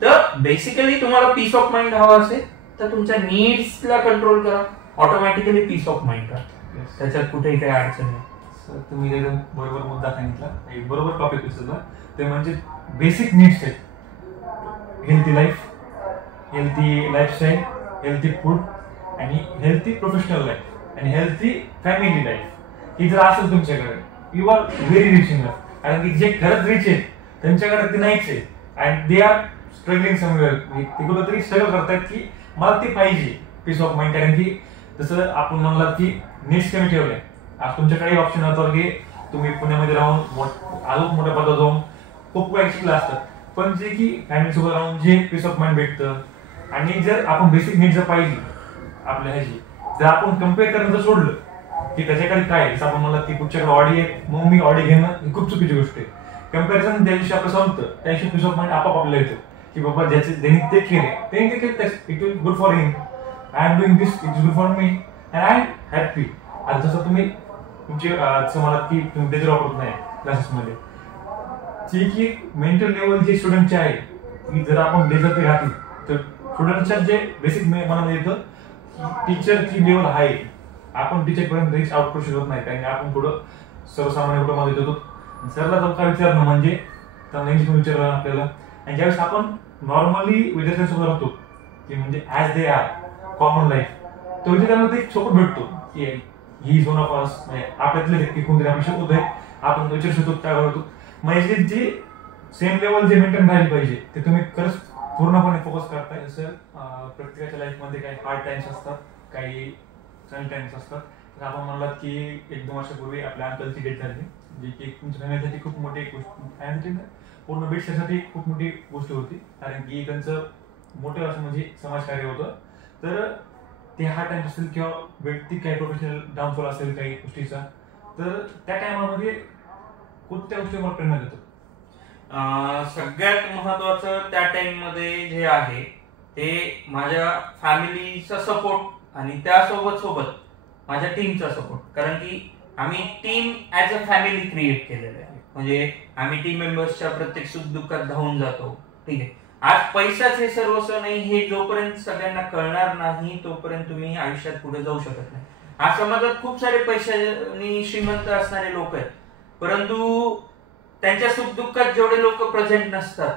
तर बेसिकली तुम्हाला पीस ऑफ माइंड हवा असेल तर तुमच्या नीड्सला कंट्रोल करा, ऑटोमॅटिकली पीस ऑफ माइंड राहतं, त्याच्यात कुठेही काही अडचण नाही. सर तुम्ही एकदम बरोबर मुद्दा सांगितला, एक बरोबर टॉपिक विचारला, ते म्हणजे बेसिक नीड्स आहेत. Healthy life, healthy lifestyle, healthy food आणि हेल्थी प्रोफेशनल लाईफ आणि हेल्थी फॅमिली लाईफ. ही जर असेल तुमच्याकडे, you are very rich in. कारण की जे खरंच रिच आहेत त्यांच्याकडे ते नाहीच आहे, and they are struggling somewhere. ते कुठेतरी स्ट्रगल करतात की मला ते पाहिजे पीस ऑफ माइंड. कारण की जसं आपण म्हणलात की नीड्स कमी ठेवले, आज तुमच्याकडे ऑप्शन होतं की तुम्ही पुण्यामध्ये राहून अजून मोठ्या पदावर जाऊन खूप काही शिकला असतात, पण जे की फॅमिली सोबत राहून जे पीस ऑफ माइंड भेटतं, आणि जर आपण बेसिक नीड जर पाहिली आपल्या ह्याची, जर आपण कम्पेअर करणं जर सोडलं की त्याच्याकडे काय, जसं आपण म्हणलं की पुढच्याकडे ऑडी आहे मग मी ऑडी घेणं ही खूप चुकीची गोष्ट आहे. कम्पॅरिझन ज्या दिवशी आपलं संपतं त्या दिवशी पीस ऑफ माइंड आपाप आपल्याला येतो की बाबा ज्याचे त्यांनी ते केले it is good for him, I am doing this, it is good for me and I am happy. आता जसं तुम्ही तुमचे असं मला की तुम्ही त्याच्यावर वापरत नाही क्लासेसमध्ये, जी की मेंटल लेवल जे स्टुडंटचे आहे की जर आपण जर ते घातली तर स्टुडंटच्या जे बेसिक मनामध्ये येतं टीचरची लेवल आहे, आपण टीचरपर्यंत रीच आउट करू शकत नाही, कारण आपण थोडं सर्वसामान्य कुटुंबामध्ये येतो. सरला जाऊन काय विचारणं म्हणजे त्यांना इंग्लिश विचारलं आपल्याला, आणि ज्यावेळेस आपण नॉर्मली विद्यार्थ्यांसोबत राहतो की म्हणजे as they are common life, तो विद्यार्थ्यांना ते सपोर्ट भेटतो की he is one of us, आपल्यातले की कोणतरी आपण शिकवत आहे, आपण विचारू शकतो काय करतो. म्हणजे जे सेम लेवल जे मेंटेन राहिली पाहिजे ते तुम्ही खरंच पूर्णपणे फोकस करताय. सर प्रत्येकाच्या लाईफमध्ये काही हार्ड टाइम्स असतात, काही सनी टाइम्स असतात. तर आपण म्हणलात की 1-2 वर्षापूर्वी आपल्या अंकलची डेथ झाली, जी की तुमच्या फॅमिलीसाठी खूप मोठी गोष्ट, पूर्ण बेडसाठी खूप मोठी गोष्ट होती, कारण की त्यांचं मोठं असं म्हणजे समाजकार्य होतं. तर ते हार्ड टाइम्स असतील किंवा व्यक्ती काही प्रोफेशनल डाऊनफॉल असेल काही गोष्टीचा, तर त्या टायमामध्ये कोणत्या गोष्टीवर प्रेरणा देतो? सगळ्यात महत्वाचं त्या टाइम मध्ये जे आहे ते माझ्या फॅमिलीचा सपोर्ट आणि त्यासोबत माझ्या टीमचा सपोर्ट. कारण की आम्ही team as a family create केलेलं आहे, म्हणजे आम्ही टीम मेंबर्सच्या प्रत्येक सुखदुःखात धावून जातो. ठीक आहे, आज पैसाच हे सर्वस्व नाही हे जोपर्यंत सगळ्यांना कळणार नाही तोपर्यंत तुम्ही आयुष्यात पुढे जाऊ शकत नाही. आज समाजात खूप सारे पैशाने श्रीमंत असणारे लोक आहेत, परंतु त्यांच्या सुखदुःखात जेवढे लोक प्रेझेंट नसतात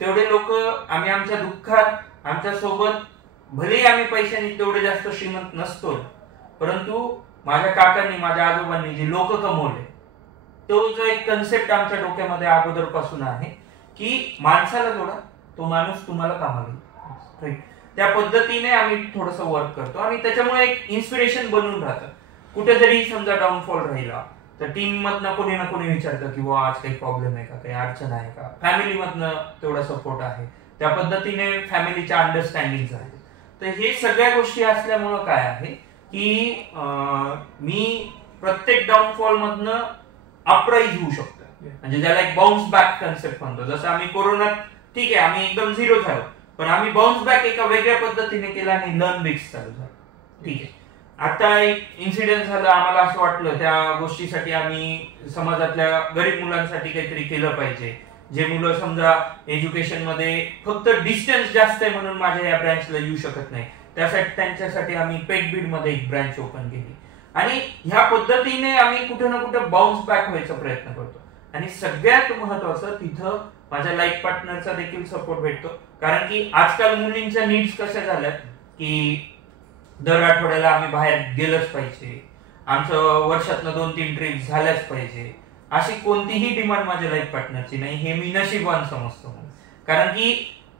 तेवढे लोक आम्ही आमच्या दुःखात आमच्या सोबत, भलेही आम्ही पैशाने तेवढे जास्त श्रीमंत नसतो, परंतु माझ्या काकांनी माझ्या आजोबांनी जे लोक कमवले, तो जो एक कन्सेप्ट आमच्या डोक्यामध्ये अगोदरपासून आहे की माणसाला जोडा तो माणूस तुम्हाला कामाला येईल. त्या पद्धतीने आम्ही थोडंसं वर्क करतो आणि त्याच्यामुळे एक इन्स्पिरेशन बनून राहतं. कुठे जरी समजा डाऊनफॉल राहिला तर टीम मधनं कोणी ना कोणी विचारतं की वा आज काही प्रॉब्लेम आहे का, काही अडचण आहे का, फॅमिली मधनं तेवढा सपोर्ट आहे, त्या पद्धतीने फॅमिलीच्या अंडरस्टँडिंग आहे. तर हे सगळ्या गोष्टी असल्यामुळं काय आहे की मी प्रत्येक डाऊनफॉल मधनं अपराईज होऊ शकतो, म्हणजे ज्याला एक बाउन्स बॅक कन्सेप्ट म्हणतो. जसं आम्ही कोरोनात ठीक आहे आम्ही एकदम झिरो झालो, पण आम्ही बाउन्स बॅक एका वेगळ्या पद्धतीने केला आणि लर्न बिग्स चालू झालं. ठीक आहे, आता एक इन्सिडेंट झालं, आम्हाला असं वाटलं त्या गोष्टीसाठी आम्ही समाजातल्या गरीब मुलांसाठी काहीतरी केलं पाहिजे. जे मुलं समजा एज्युकेशन मध्ये फक्त डिस्टन्स जास्त आहे म्हणून माझ्या या ब्रँचला येऊ शकत नाही, त्यासाठी त्यांच्यासाठी आम्ही पेटबीड मध्ये एक ब्रँच ओपन केली आणि ह्या पद्धतीने आम्ही कुठे ना कुठे बाउन्स बॅक व्हायचा प्रयत्न करतो. आणि सगळ्यात महत्वाचं तिथं माझ्या लाईफ पार्टनरचा देखील सपोर्ट भेटतो, कारण की आजकाल मुलींच्या नीड्स कशा झाल्यात की दर आठवड्याला आम्ही बाहेर गेलंच पाहिजे, आमचं वर्षातनं 2-3 ट्रिप झाल्याच पाहिजे, अशी कोणतीही डिमांड माझ्या लाईफ पार्टनरची नाही. हे मी नशीबवान समजतो, कारण की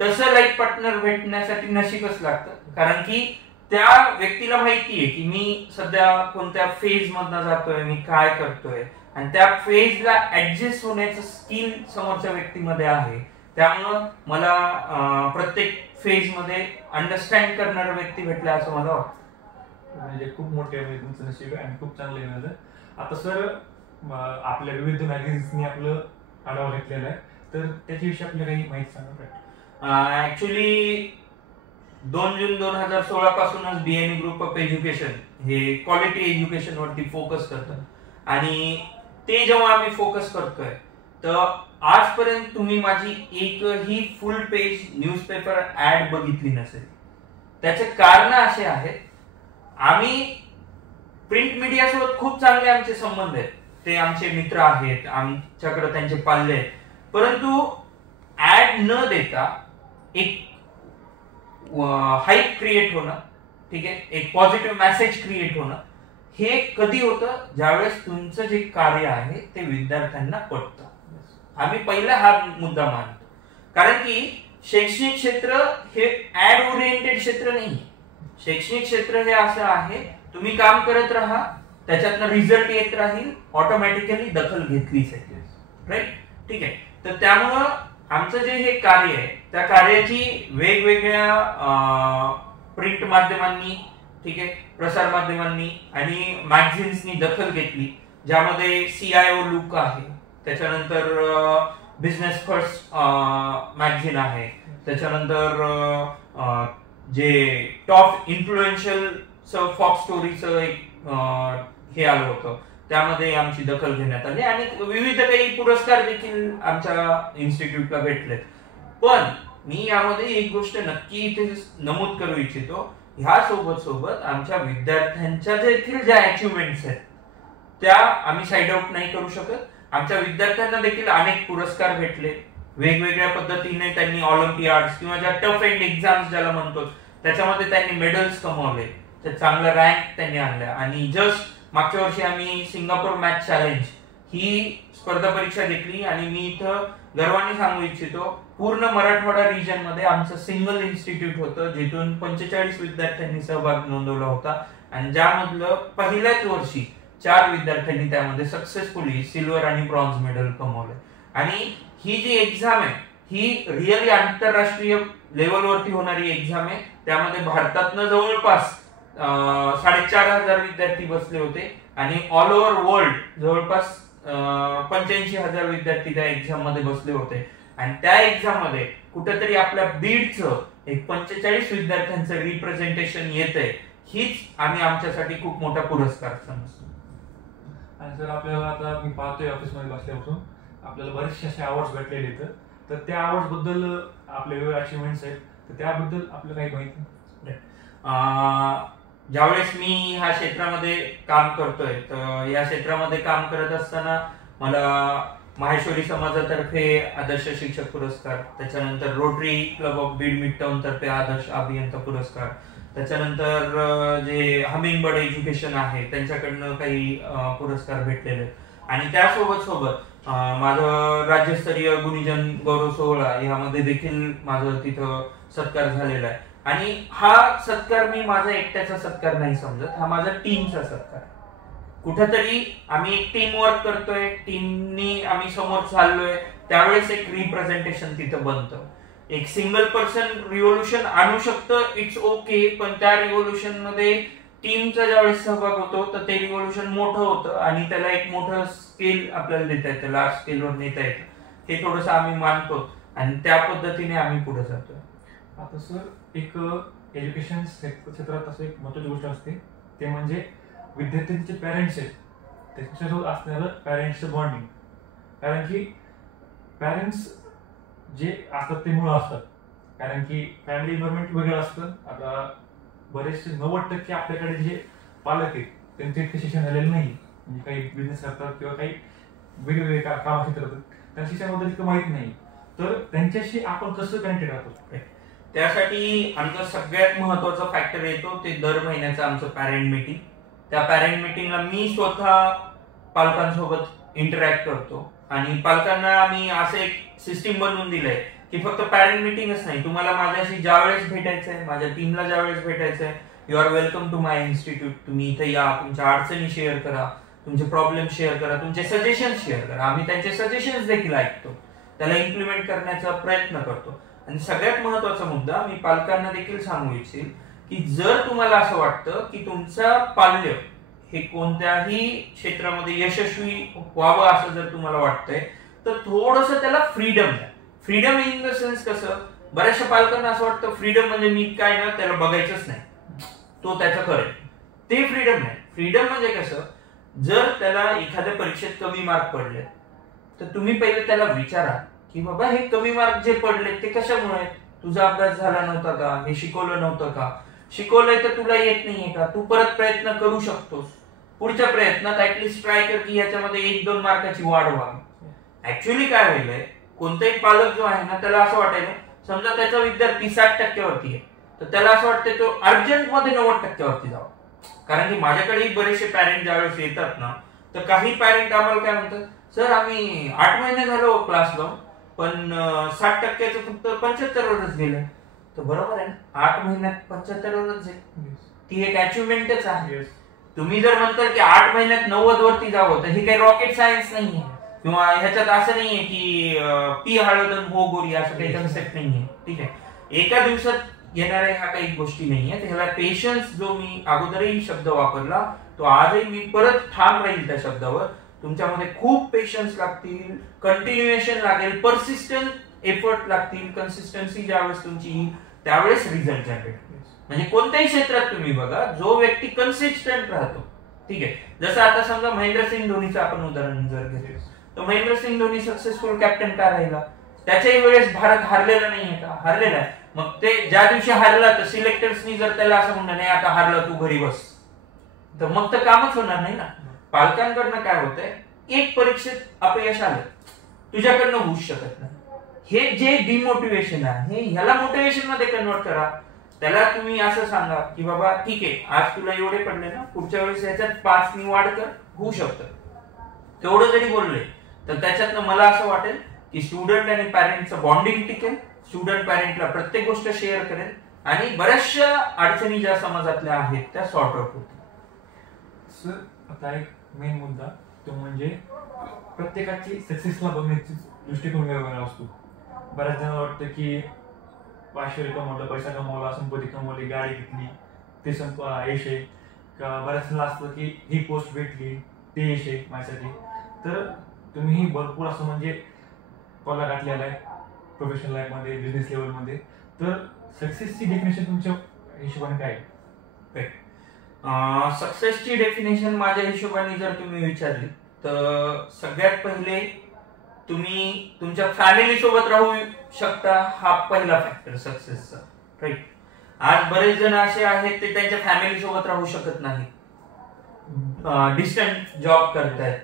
तसं लाईफ पार्टनर भेटण्यासाठी नशीबच लागतं, कारण की त्या व्यक्तीला माहितीये की मी सध्या कोणत्या फेज मधनं जातोय, मी काय करतोय, आणि त्या फेजला ऍडजस्ट होण्याचं स्किल समोरच्या व्यक्तीमध्ये आहे. त्यामुळं मला प्रत्येक फेज मध्ये अंडरस्टँड करणारा व्यक्ती भेटला असं मला वाटतं. म्हणजे खूप मोठे तुमचं नशीब आहे आणि खूप चांगलं मिळालं. आता सर आपल्या विविध मॅगझिन्सनी आपलं आढावा घेतलेला आहे, तर त्याच्याविषयी आपल्याला काही माहिती सांगा. ऍक्च्युली 2 जून 2016 पासूनच बीएनई ग्रुप ऑफ एज्युकेशन हे क्वालिटी एज्युकेशन वरती फोकस करतं, आणि ते जेव्हा आम्ही फोकस करतोय तर आजपर्यंत तुम्ही माझी एकही फुल पेज न्यूजपेपर ऍड बघितली नसेल. त्याचे कारण असे आहेत, आम्ही प्रिंट मीडिया सोबत खूप चांगले आमचे संबंध आहेत, ते आमचे मित्र आहेत, आमच्याकडे त्यांचे पाल्ले आहेत, परंतु ऍड न देता एक हाईप क्रिएट होणं, ठीक आहे, एक पॉझिटिव्ह मेसेज क्रिएट होणं, हे कधी होतं ज्यावेळेस तुमचं जे कार्य आहे ते विद्यार्थ्यांना पटतं. आम्ही पहिला हा मुद्दा मानतो, कारण की शैक्षणिक क्षेत्र हे ऍड ओरिएंटेड क्षेत्र नाही. शैक्षणिक क्षेत्र हे असं आहे, तुम्ही काम करत राहा, त्याच्यातनं रिझल्ट येत राहील, ऑटोमॅटिकली दखल घेतलीच आहे, राईट, ठीक आहे. तर त्यामुळं आमचं जे हे कार्य आहे त्या कार्याची वेगवेगळ्या प्रिंट माध्यमांनी, ठीक आहे, प्रसार माध्यमांनी आणि मॅगझिन्सनी दखल घेतली, ज्यामध्ये CIO लुक आहे, त्याच्यानंतर बिझनेस फर्स्ट मॅगझिन आहे, त्याच्यानंतर जे टॉप इन्फ्लुएन्शियल फॉक्स स्टोरीचं एक हे आलं होतं, त्यामध्ये आमची दखल घेण्यात आली, आणि विविध काही पुरस्कार देखील आमच्या इन्स्टिट्यूटला भेटलेत. पण मी यामध्ये एक गोष्ट नक्की इथे नमूद करू इच्छितो, ह्या सोबत आमच्या विद्यार्थ्यांच्या देखील ज्या अचिव्हमेंट्स आहेत त्या आम्ही साइड आउट नाही करू शकत. आमच्या विद्यार्थ्यांना देखील अनेक पुरस्कार भेटले, वेगवेगळ्या पद्धतीने त्यांनी ऑलिम्पियाड्स किंवा ज्या टफ एंड एक्झाम्स ज्याला म्हणतो त्याच्यामध्ये त्यांनी मेडल्स कमवले, तर चांगला रँक त्यांनी आणला. आणि जस्ट मागच्या वर्षी आम्ही सिंगापूर मॅथ चॅलेंज ही स्पर्धा परीक्षा घेतली, आणि मी इथं गर्वाने सांगू इच्छितो, पूर्ण मराठवाडा रिजन मध्ये आमचं सिंगल इन्स्टिट्यूट होतं जिथून 45 विद्यार्थ्यांनी सहभाग नोंदवला होता, आणि ज्यामधलं पहिल्याच वर्षी 4 विद्यार्थ्यांनी त्यामध्ये सक्सेसफुली सिल्वर आणि ब्रॉन्झ मेडल कमवले. आणि ही जी एक्झाम आहे ही रिअली आंतरराष्ट्रीय लेवलवरती होणारी एक्झाम आहे. त्यामध्ये भारतातनं जवळपास 4,500 विद्यार्थी बसले होते, आणि ऑल ओव्हर वर्ल्ड जवळपास 85,000 विद्यार्थी त्या एक्झाम मध्ये बसले होते. आणि त्या एक्झाम मध्ये कुठेतरी आपल्या बीडचं एक 45 विद्यार्थ्यांचं रिप्रेझेंटेशन येतंय, हीच आम्ही आमच्यासाठी खूप मोठा पुरस्कार समजतो. आणि सर आपल्याला आता मी पाहतोय ऑफिसमध्ये बसल्यापासून आपल्याला बरेचसे असे अवॉर्ड्स भेटलेले आहेत, तर त्या अवॉर्ड्स बद्दल आपले वेगवेगळे अचिव्हमेंट्स आहेत, तर त्याबद्दल आपल्याला काही माहिती? ज्यावेळेस मी ह्या क्षेत्रामध्ये काम करतोय, तर या क्षेत्रामध्ये काम करत असताना मला माहेश्वरी समाजातर्फे आदर्श शिक्षक पुरस्कार, त्याच्यानंतर rotary club of Beed mid town तर्फे आदर्श अभियंता पुरस्कार, त्याच्यानंतर जे हमिंग बर्ड एज्युकेशन आहे त्यांच्याकडनं काही पुरस्कार भेटलेले, आणि त्यासोबत माझं राज्यस्तरीय गुणीजन गौरव सोहळा यामध्ये देखील माझं तिथं सत्कार झालेला आहे. आणि हा सत्कार मी माझा एकट्याचा सत्कार नाही समजत, हा माझा टीमचा सत्कार. कुठेतरी आम्ही एक टीम वर्क करतोय, टीमनी आम्ही समोर चाललोय, त्यावेळेस एक रिप्रेझेंटेशन तिथं बनतं. एक सिंगल पर्सन रिव्होल्युशन आणू शकतं, इट्स ओके, पण त्या रिव्होल्युशन मध्ये टीमचा ज्यावेळेस सहभाग होतो तर ते रिव्होल्युशन मोठं होतं, आणि त्याला एक मोठं स्केल आपल्याला देता येतं, लार्ज स्केलवर नेता येतं. हे थोडंसं आम्ही मानतो, आणि त्या पद्धतीने आम्ही पुढे जातोय. आता सर एक एज्युकेशन क्षेत्रात असं एक महत्त्वाची गोष्ट असते, ते म्हणजे विद्यार्थ्यांचे पॅरेंट्स आहेत त्याच्यासोबत असणारं पॅरेंट्सचं बॉन्डिंग. कारण की पॅरेंट्स जे असतात ते मुळं असतात, कारण की फॅमिली एन्व्हायरमेंट वेगळं असतं. आता बरेचसे 90% आपल्याकडे जे पालक आहेत त्यांचं इतकं शिक्षण झालेलं नाही, म्हणजे काही बिझनेस करतात किंवा काही वेगवेगळे कामाशी करतात, त्यांना शिक्षणाबद्दल इतकं माहित नाही, तर त्यांच्याशी आपण कसं कनेक्टेड राहतो? त्यासाठी आमचा सगळ्यात महत्वाचा फॅक्टर येतो ते दर महिन्याचं आमचं पॅरेंट मीटिंग. त्या पॅरेंट मीटिंगला मी स्वतः पालकांसोबत इंटरॅक्ट करतो, आणि पालकांना आम्ही असं एक सिस्टीम बनवून दिलंय की फक्त पॅरेंट मिटिंगच नाही, तुम्हाला माझ्याशी ज्या वेळेस भेटायचंय, माझ्या टीमला ज्या वेळेस भेटायचंय, you are welcome to my institute. तुम्ही इथे या, तुमच्या अडचणी शेअर करा, तुमचे प्रॉब्लेम शेअर करा, तुमचे सजेशन शेअर करा. आम्ही त्यांचे सजेशन्स देखील ऐकतो, त्याला इम्प्लिमेंट करण्याचा प्रयत्न करतो. आणि सगळ्यात महत्वाचा मुद्दा मी पालकांना देखील सांगू इच्छिल की जर तुम्हाला असं वाटतं की तुमचा पाल्य हे कोणत्याही क्षेत्रामध्ये यशस्वी व्हावं असं जर तुम्हाला वाटतंय, तर थोडंसं त्याला फ्रीडम द्या. फ्रीडम इन द सेन्स कसं, बऱ्याचशा पालकांना असं वाटतं फ्रीडम म्हणजे मी काय ना त्याला बघायचंच नाही, तो त्याचं करेल. ते फ्रीडम नाही. फ्रीडम म्हणजे कसं, जर त्याला एखाद्या परीक्षेत कमी मार्क पडले तर तुम्ही पहिले त्याला विचारा की बाबा हे कमी मार्क जे पडले ते कशामुळे, तुझा अभ्यास झाला नव्हता का, हे शिकवलं नव्हतं का, शिकवलंय तर तुला येत नाहीये का, तू परत प्रयत्न करू शकतोस, पुढच्या प्रयत्नात ऍटलीस्ट ट्राय कर की याच्यामध्ये 1-2 मार्काची वाढ व्हावी. ऍक्च्युअली काय व्हायलंय, कोणताही पालक जो आहे ना त्याला असं वाटायला, समजा त्याचा विद्यार्थी 60% आहे तर त्याला असं वाटतं तो अर्जंट मध्ये 90% जावा. कारण की माझ्याकडे बरेचसे पॅरेंट ज्यावेळेस येतात ना, तर काही पॅरेंट आम्हाला काय म्हणतात, सर आम्ही 8 महिने झालो क्लास लावून पण 60%चं फक्त 75वरच गेलं. तर बरोबर आहे ना, 8 महिन्यात 75वरच आहे, ती एक अचिव्हमेंटच आहे. तुम्ही जर म्हणता की 8 महिन्यात 90 वरती जावं, तर हे काही रॉकेट सायन्स नाहीये, किंवा ह्याच्यात असं नाहीये की पी हळद हो गोरी असं काही कन्सेप्ट नाहीये. ठीक आहे, एका दिवसात येणाऱ्या ह्या काही गोष्टी नाहीये. ह्याला पेशन्स, जो मी अगोदरही शब्द वापरला तो आजही मी परत ठाम राहील त्या शब्दावर. तुमच्यामध्ये खूप पेशन्स लागतील, कंटिन्युएशन लागेल, पर्सिस्टंट एफर्ट लागतील, कन्सिस्टन्सी ज्यावेळेस तुमची त्यावेळेस रिझल्ट जनरेट. म्हणजे कोणत्याही क्षेत्रात तुम्ही बघा, जो व्यक्ती कन्सिस्टंट राहतो, ठीक आहे, जसं आता समजा महेंद्रसिंग धोनीचं आपण उदाहरण जर घेतलं, तर महेंद्रसिंग धोनी सक्सेसफुल कॅप्टन का राहिला, त्याच्याही वेळेस भारत हारलेला नाहीये का, हारलेला आहे. मग ते ज्या दिवशी हारला तर सिलेक्टर्सनी जर त्याला असं म्हणलं नाही आता हारला तू घरी बस, तर मग तर कामच होणार नाही ना. पालकांकडनं काय होतंय, एक परीक्षेत अपयश आलं, तुझ्याकडनं होऊच शकत नाही, हे जे डिमोटिवेशन आहे ह्याला मोटिवेशन मध्ये कन्वर्ट करा. त्याला तुम्ही असं सांगा की बाबा ठीक आहे, आज तुला एवढे पडले ना, पुढच्या वेळेस याच्यात 5 वाढ कर, होऊ शकतं. तेवढं जरी बोलले तर त्याच्यातनं मला असं वाटेल की स्टुडंट आणि पॅरेंटचं बॉन्डिंग टिकेल, स्टुडंट पॅरेंटला प्रत्येक गोष्ट शेअर करेल आणि बऱ्याचशा अडचणी ज्या समाजातल्या आहेत त्या सॉर्ट आउट होतील. सर आता एक मेन मुद्दा तो म्हणजे प्रत्येकाची सक्सेसला बघण्याची दृष्टिकोन वेगवेगळा असतो. बऱ्याच जणांना वाटतं की 500 कमवलं, पैसा कमवला, संपत्ती कमवली, गाडी घेतली, ते यश आहे का. बऱ्याच जणांना असतं की ही पोस्ट भेटली ते यश आहे माझ्यासाठी. तर तुम्ही भरपूर असं म्हणजे पल्ला गाठलेला आहे प्रोफेशनल लाईफ मध्ये, बिझनेस लेवल मध्ये. तर सक्सेसची डेफिनेशन तुमच्या हिशोबाने काय आहे? सक्सेसची डेफिनेशन माझ्या हिशोबाने जर तुम्ही विचारली तर सगळ्यात पहिले तुम्ही तुमच्या फॅमिली सोबत राहू शकता, हा पहिला फॅक्टर सक्सेसचा, राईट. आज बरेच जण असे आहेत ते त्यांच्या फॅमिली सोबत राहू शकत नाही, डिस्टंट जॉब करतायत,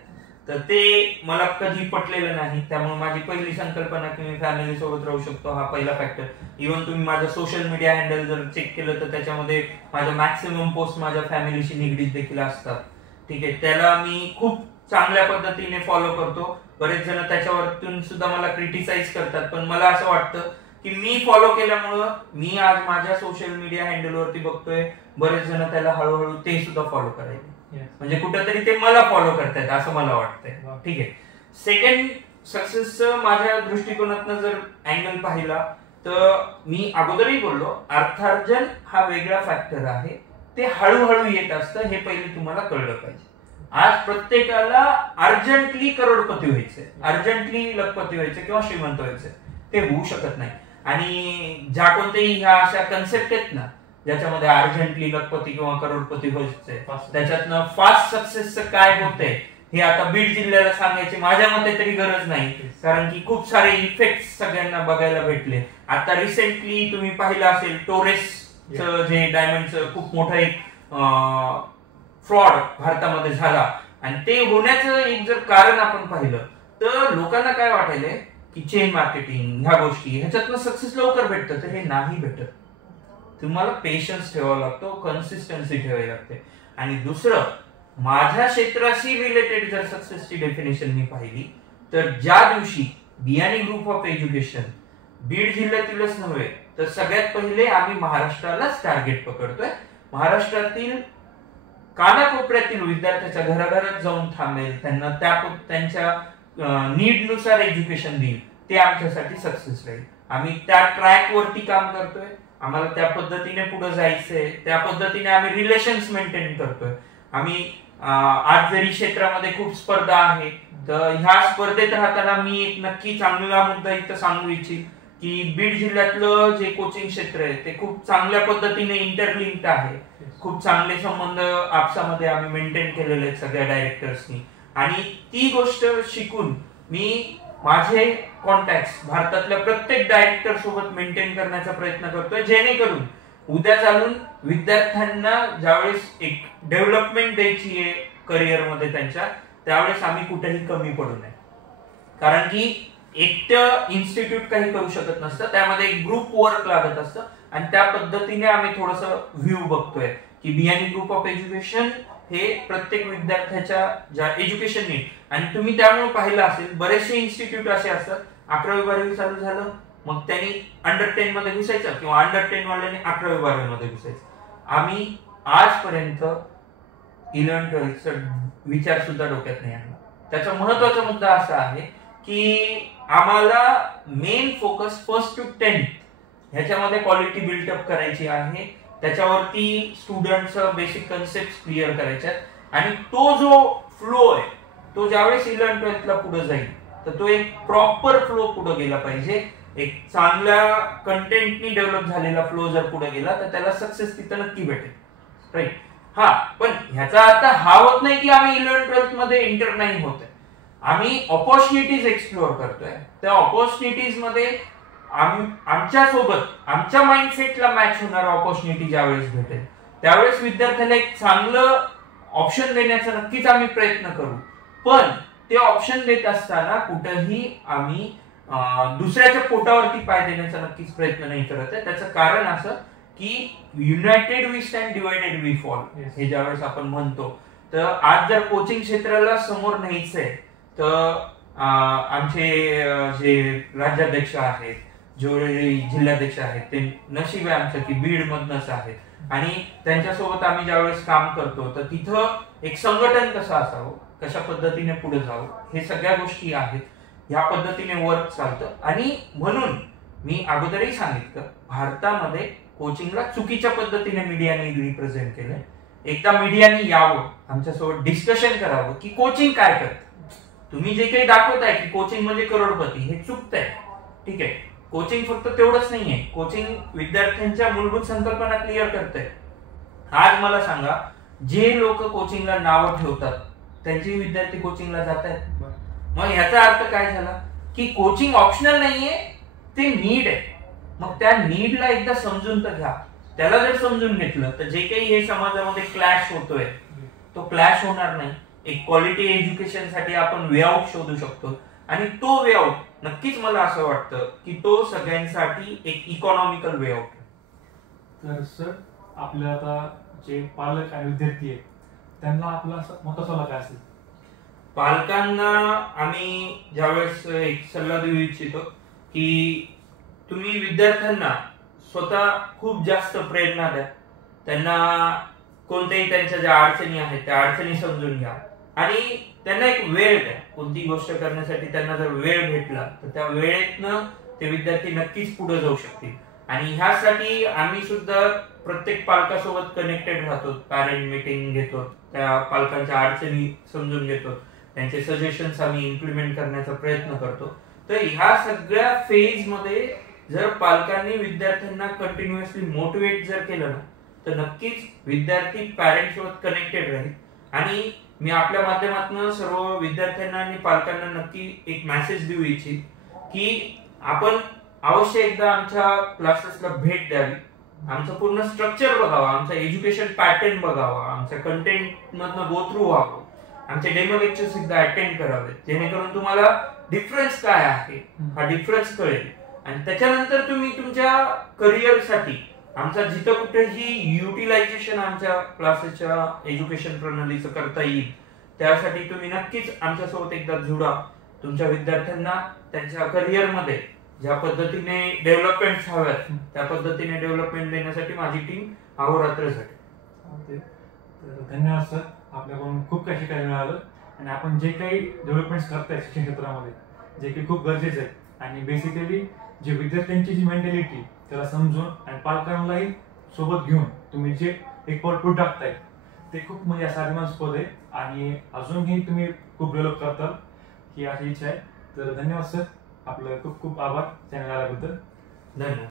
तर ते मला कधी पटलेलं नाही. त्यामुळे माझी पहिली संकल्पना की मी फॅमिली सोबत राहू शकतो हा पहिला फॅक्टर. इव्हन तुम्ही माझं सोशल मीडिया हँडल जर चेक केलं तर त्याच्यामध्ये माझ्या मॅक्सिमम पोस्ट माझ्या फॅमिलीशी निगडीत देखील असतात. ठीक आहे, त्याला मी खूप चांगल्या पद्धतीने फॉलो करतो. बरेच जण त्याच्यावरतून सुद्धा मला क्रिटिसाइज करतात, पण मला असं वाटतं की मी फॉलो केल्यामुळं मी आज माझ्या सोशल मीडिया हँडलवरती बघतोय बरेच जण त्याला हळूहळू ते सुद्धा फॉलो करायचे, म्हणजे कुठेतरी ते मला फॉलो करतायत असं मला वाटतंय. ठीक आहे, सेकंड सक्सेसचं माझ्या दृष्टिकोनातनं जर अँगल पाहिला तर मी अगोदरही बोललो, अर्थार्जन हा वेगळा फॅक्टर आहे, ते हळूहळू येत असतं, हे पहिले तुम्हाला कळलं पाहिजे. आज प्रत्येकाला अर्जंटली करोडपती व्हायचंय, अर्जंटली लखपती व्हायचं किंवा श्रीमंत व्हायचंय, ते होऊ शकत नाही. आणि ज्या कोणत्याही ह्या अशा कन्सेप्ट आहेत ना ज्याच्यामध्ये अर्जंटली लखपती किंवा करोडपती व्हायचंय, त्याच्यातनं फास्ट सक्सेसचं काय होतंय हे आता बीड जिल्ह्याला सांगायची माझ्या मते तरी गरज नाही, कारण की खूप सारे इफेक्ट सगळ्यांना बघायला भेटले. आता रिसेंटली तुम्ही पाहिलं असेल टोरेसचं जे डायमंडचं खूप मोठं एक फ्रॉड भारतामध्ये झाला, आणि ते होण्याचं एक जर कारण आपण पाहिलं तर लोकांना काय वाटायलंय की चेन मार्केटिंग ह्या गोष्टी ह्याच्यातनं सक्सेस लवकर भेटतं, तर हे नाही भेटत. तुम्हाला पेशन्स ठेवावा लागतो, कन्सिस्टन्सी ठेवावी लागते. आणि दुसरं, माझ्या क्षेत्राशी रिलेटेड जर सक्सेसची डेफिनेशन मी पाहिली तर ज्या दिवशी बियाणी ग्रुप ऑफ एज्युकेशन बीड जिल्ह्यातीलच नव्हे तर सगळ्यात पहिले आम्ही महाराष्ट्रालाच टार्गेट पकडतोय. महाराष्ट्रातील कानाकोपऱ्यातील विद्यार्थ्याच्या घराघरात जाऊन थांबेल, त्यांना त्यांच्या नीड नुसार एज्युकेशन देईल, ते आमच्यासाठी सक्सेस राहील. आम्ही त्या ट्रॅक वरती काम करतोय, आम्हाला त्या पद्धतीने पुढे जायचंय, त्या पद्धतीने आम्ही रिलेशन्स मेंटेन करतोय. आम्ही आज जरी क्षेत्रामध्ये खूप स्पर्धा आहे तर ह्या स्पर्धेत राहताना मी एक नक्की चांगला मुद्दा इथं सांगू इच्छित की बीड जिल्ह्यातलं जे कोचिंग क्षेत्र आहे ते खूप चांगल्या पद्धतीने इंटरलिंक्ड आहे. खूप चांगले संबंध आपसामध्ये आम्ही मेंटेन केलेले आहेत सगळ्या डायरेक्टर्सनी, आणि ती गोष्ट शिकून मी माझे कॉन्टॅक्ट भारतातल्या प्रत्येक डायरेक्टर सोबत मेंटेन करण्याचा प्रयत्न करतोय, जेणेकरून उद्या चालून विद्यार्थ्यांना ज्यावेळेस एक डेव्हलपमेंट द्यायची आहे करिअरमध्ये त्यांच्या, त्यावेळेस आम्ही कुठेही कमी पडू नये. कारण की एकटं इन्स्टिट्यूट काही करू शकत नसतं, त्यामध्ये एक ग्रुप वर्क लागत असतं, आणि त्या पद्धतीने आम्ही थोडस व्ह्यू बघतोय की बियाणी ग्रुप ऑफ एज्युकेशन हे प्रत्येक विद्यार्थ्याच्या ज्या एज्युकेशन नीड, आणि तुम्ही त्यामुळे पाहिलं असेल बरेचसे इन्स्टिट्यूट असे असतात 11वी-12वी चालू झालं मग त्यांनी अंडर 10 मध्ये घुसायचं किंवा अंडर 10 वाल्याने 11वी-12वी मध्ये घुसायचं. आम्ही आजपर्यंत 11-12चा विचार सुद्धा डोक्यात नाही आणला. त्याचा महत्वाचा मुद्दा असा आहे की आम्हाला main focus 1st to 10th ह्याच्यामध्ये क्वालिटी बिल्टअप करायची आहे, त्याच्यावरती स्टुडंटचं बेसिक कन्सेप्ट क्लिअर करायच्या, आणि तो जो फ्लो आहे तो ज्यावेळेस 11-12ला पुढे जाईल तर तो एक प्रॉपर फ्लो पुढे गेला पाहिजे. एक चांगल्या कंटेंटनी डेव्हलप झालेला फ्लो जर पुढे गेला तर त्याला सक्सेस तिथं नक्की भेटेल, राईट. हा, पण ह्याचा अर्थ हा होत नाही की आम्ही 11-12 मध्ये इंटर नाही होत आहे. आम्ही ऑपॉर्च्युनिटीज एक्सप्लोअर करतोय. त्या ऑपॉर्च्युनिटीज मध्ये आमच्या सोबत आमच्या माइंडसेटला मॅच होणारा ऑपॉर्च्युनिटी ज्यावेळेस भेटेल त्यावेळेस विद्यार्थ्याला एक चांगलं ऑप्शन देण्याचा नक्कीच आम्ही प्रयत्न करू. पण ते ऑप्शन देत असताना कुठेही आम्ही दुसऱ्याच्या पोटावरती पाय देण्याचा नक्कीच प्रयत्न नाही करत आहे. त्याचं कारण असं की united we stand, divided we fall, हे ज्यावेळेस आपण म्हणतो. तर आज जर कोचिंग क्षेत्राला समोर न्यायचंय तर आमचे जे राज्याध्यक्ष आहेत, जे जिल्हाध्यक्ष आहेत, ते नशीब आहे आमचं की बीड मधनच आहेत, आणि त्यांच्यासोबत आम्ही ज्यावेळेस काम करतो तर तिथं एक संघटन कसं असावं, कशा पद्धतीने पुढे जावं, हे सगळ्या गोष्टी आहेत. ह्या पद्धतीने वर्क चालतं. आणि म्हणून मी अगोदरही सांगितलं भारतामध्ये कोचिंगला चुकीच्या पद्धतीने मीडियाने रिप्रेझेंट केलंय. एकदा मीडियाने यावं, आमच्यासोबत डिस्कशन करावं की कोचिंग काय करतं. तुम्ही जे काही दाखवताय की कोचिंग म्हणजे करोडपती, हे चुकतंय. ठीक आहे, कोचिंग फक्त तेवढंच नाहीये, कोचिंग विद्यार्थ्यांच्या मूलभूत संकल्पना क्लिअर करतंय. आज मला सांगा, जे लोक कोचिंगला नावं ठेवतात त्यांचे विद्यार्थी कोचिंगला जात आहेत. मग ह्याचा अर्थ काय झाला की कोचिंग ऑप्शनल नाहीये, ते नीड आहे. मग त्या नीडला एकदा समजून तर घ्या. त्याला जर समजून घेतलं तर जे काही हे समाजामध्ये क्लॅश होतोय तो क्लॅश होणार नाही. एक क्वालिटी एज्युकेशन साठी आपण वे आउट शोधू शकतो, आणि तो वे आउट नक्कीच मला असं वाटतं की तो सगळ्यांसाठी एक इकॉनॉमिकल वे आउट. तर सर, आपल्या आता जे पालक आणि विद्यार्थी आहेत त्यांना आपला मोठा सल्ला काय असेल? पालकांना आम्ही ज्यावेळेस एक सल्ला देऊ इच्छितो की तुम्ही विद्यार्थ्यांना स्वतः खूप जास्त प्रेरणा द्या. त्यांना कोणत्याही त्यांच्या ज्या अडचणी आहेत त्या अडचणी समजून घ्या, आणि त्यांना एक वेळ द्या. कोणती गोष्ट करण्यासाठी त्यांना जर वेळ भेटला तर त्या वेळेतनं ते विद्यार्थी नक्कीच पुढे जाऊ शकतील. आणि ह्यासाठी आम्ही सुद्धा प्रत्येक पालकासोबत कनेक्टेड राहतो. पॅरेंट मीटिंग घेतो, त्या पालकांच्या अडचणी समजून घेतो, त्यांचे सजेशन्स आम्ही इम्प्लिमेंट करण्याचा प्रयत्न करतो. तर ह्या सगळ्या फेज मध्ये जर पालकांनी विद्यार्थ्यांना कंटिन्युअसली मोटिवेट जर केलं ना तर नक्कीच विद्यार्थी पॅरेंट सोबत कनेक्टेड राहील. आणि मी आपल्या माध्यमातून सर्व विद्यार्थ्यांना आणि पालकांना नक्की एक मेसेज देऊ इच्छित की आपण अवश्य एकदा आमच्या क्लासेसला भेट द्यावी, आमचं पूर्ण स्ट्रक्चर बघावं, आमचं एज्युकेशन पॅटर्न बघावा, आमच्या कंटेंट मधनं गो थ्रू व्हावं, आमचे डेमो लेक्चर्स एकदा अटेंड करावेत, जेणेकरून तुम्हाला डिफरन्स काय आहे हा डिफरन्स कळेल. आणि त्याच्यानंतर तुम्ही तुमच्या करिअरसाठी आमचा जिथं कुठेही युटिलायझेशन आमच्या क्लासेसच्या एज्युकेशन प्रणालीचं करता येईल त्यासाठी तुम्ही नक्कीच आमच्यासोबत एकदा जुडा. तुमच्या विद्यार्थ्यांना त्यांच्या करिअरमध्ये ज्या पद्धतीने डेव्हलपमेंट हव्यात त्या पद्धतीने डेव्हलपमेंट देण्यासाठी माझी टीम अहोरात्रसाठी. तर धन्यवाद सर, आपल्याकडून खूप काही शिकायला मिळालं. आणि आपण जे काही डेव्हलपमेंट करताय शिक्षण क्षेत्रामध्ये, जे की खूप गरजेचं आहे, आणि बेसिकली जे विद्यार्थ्यांची जी मेंटॅलिटी त्याला समजून आणि पालकांनाही सोबत घेऊन तुम्ही जे एक पाऊल टाकताय ते खूप म्हणजे अभिमानास्पद आहे. आणि अजूनही तुम्ही खूप डेव्हलप करताल ही अशी इच्छा आहे. तर धन्यवाद सर, आपलं खूप खूप आभार चॅनल आल्याबद्दल. धन्यवाद.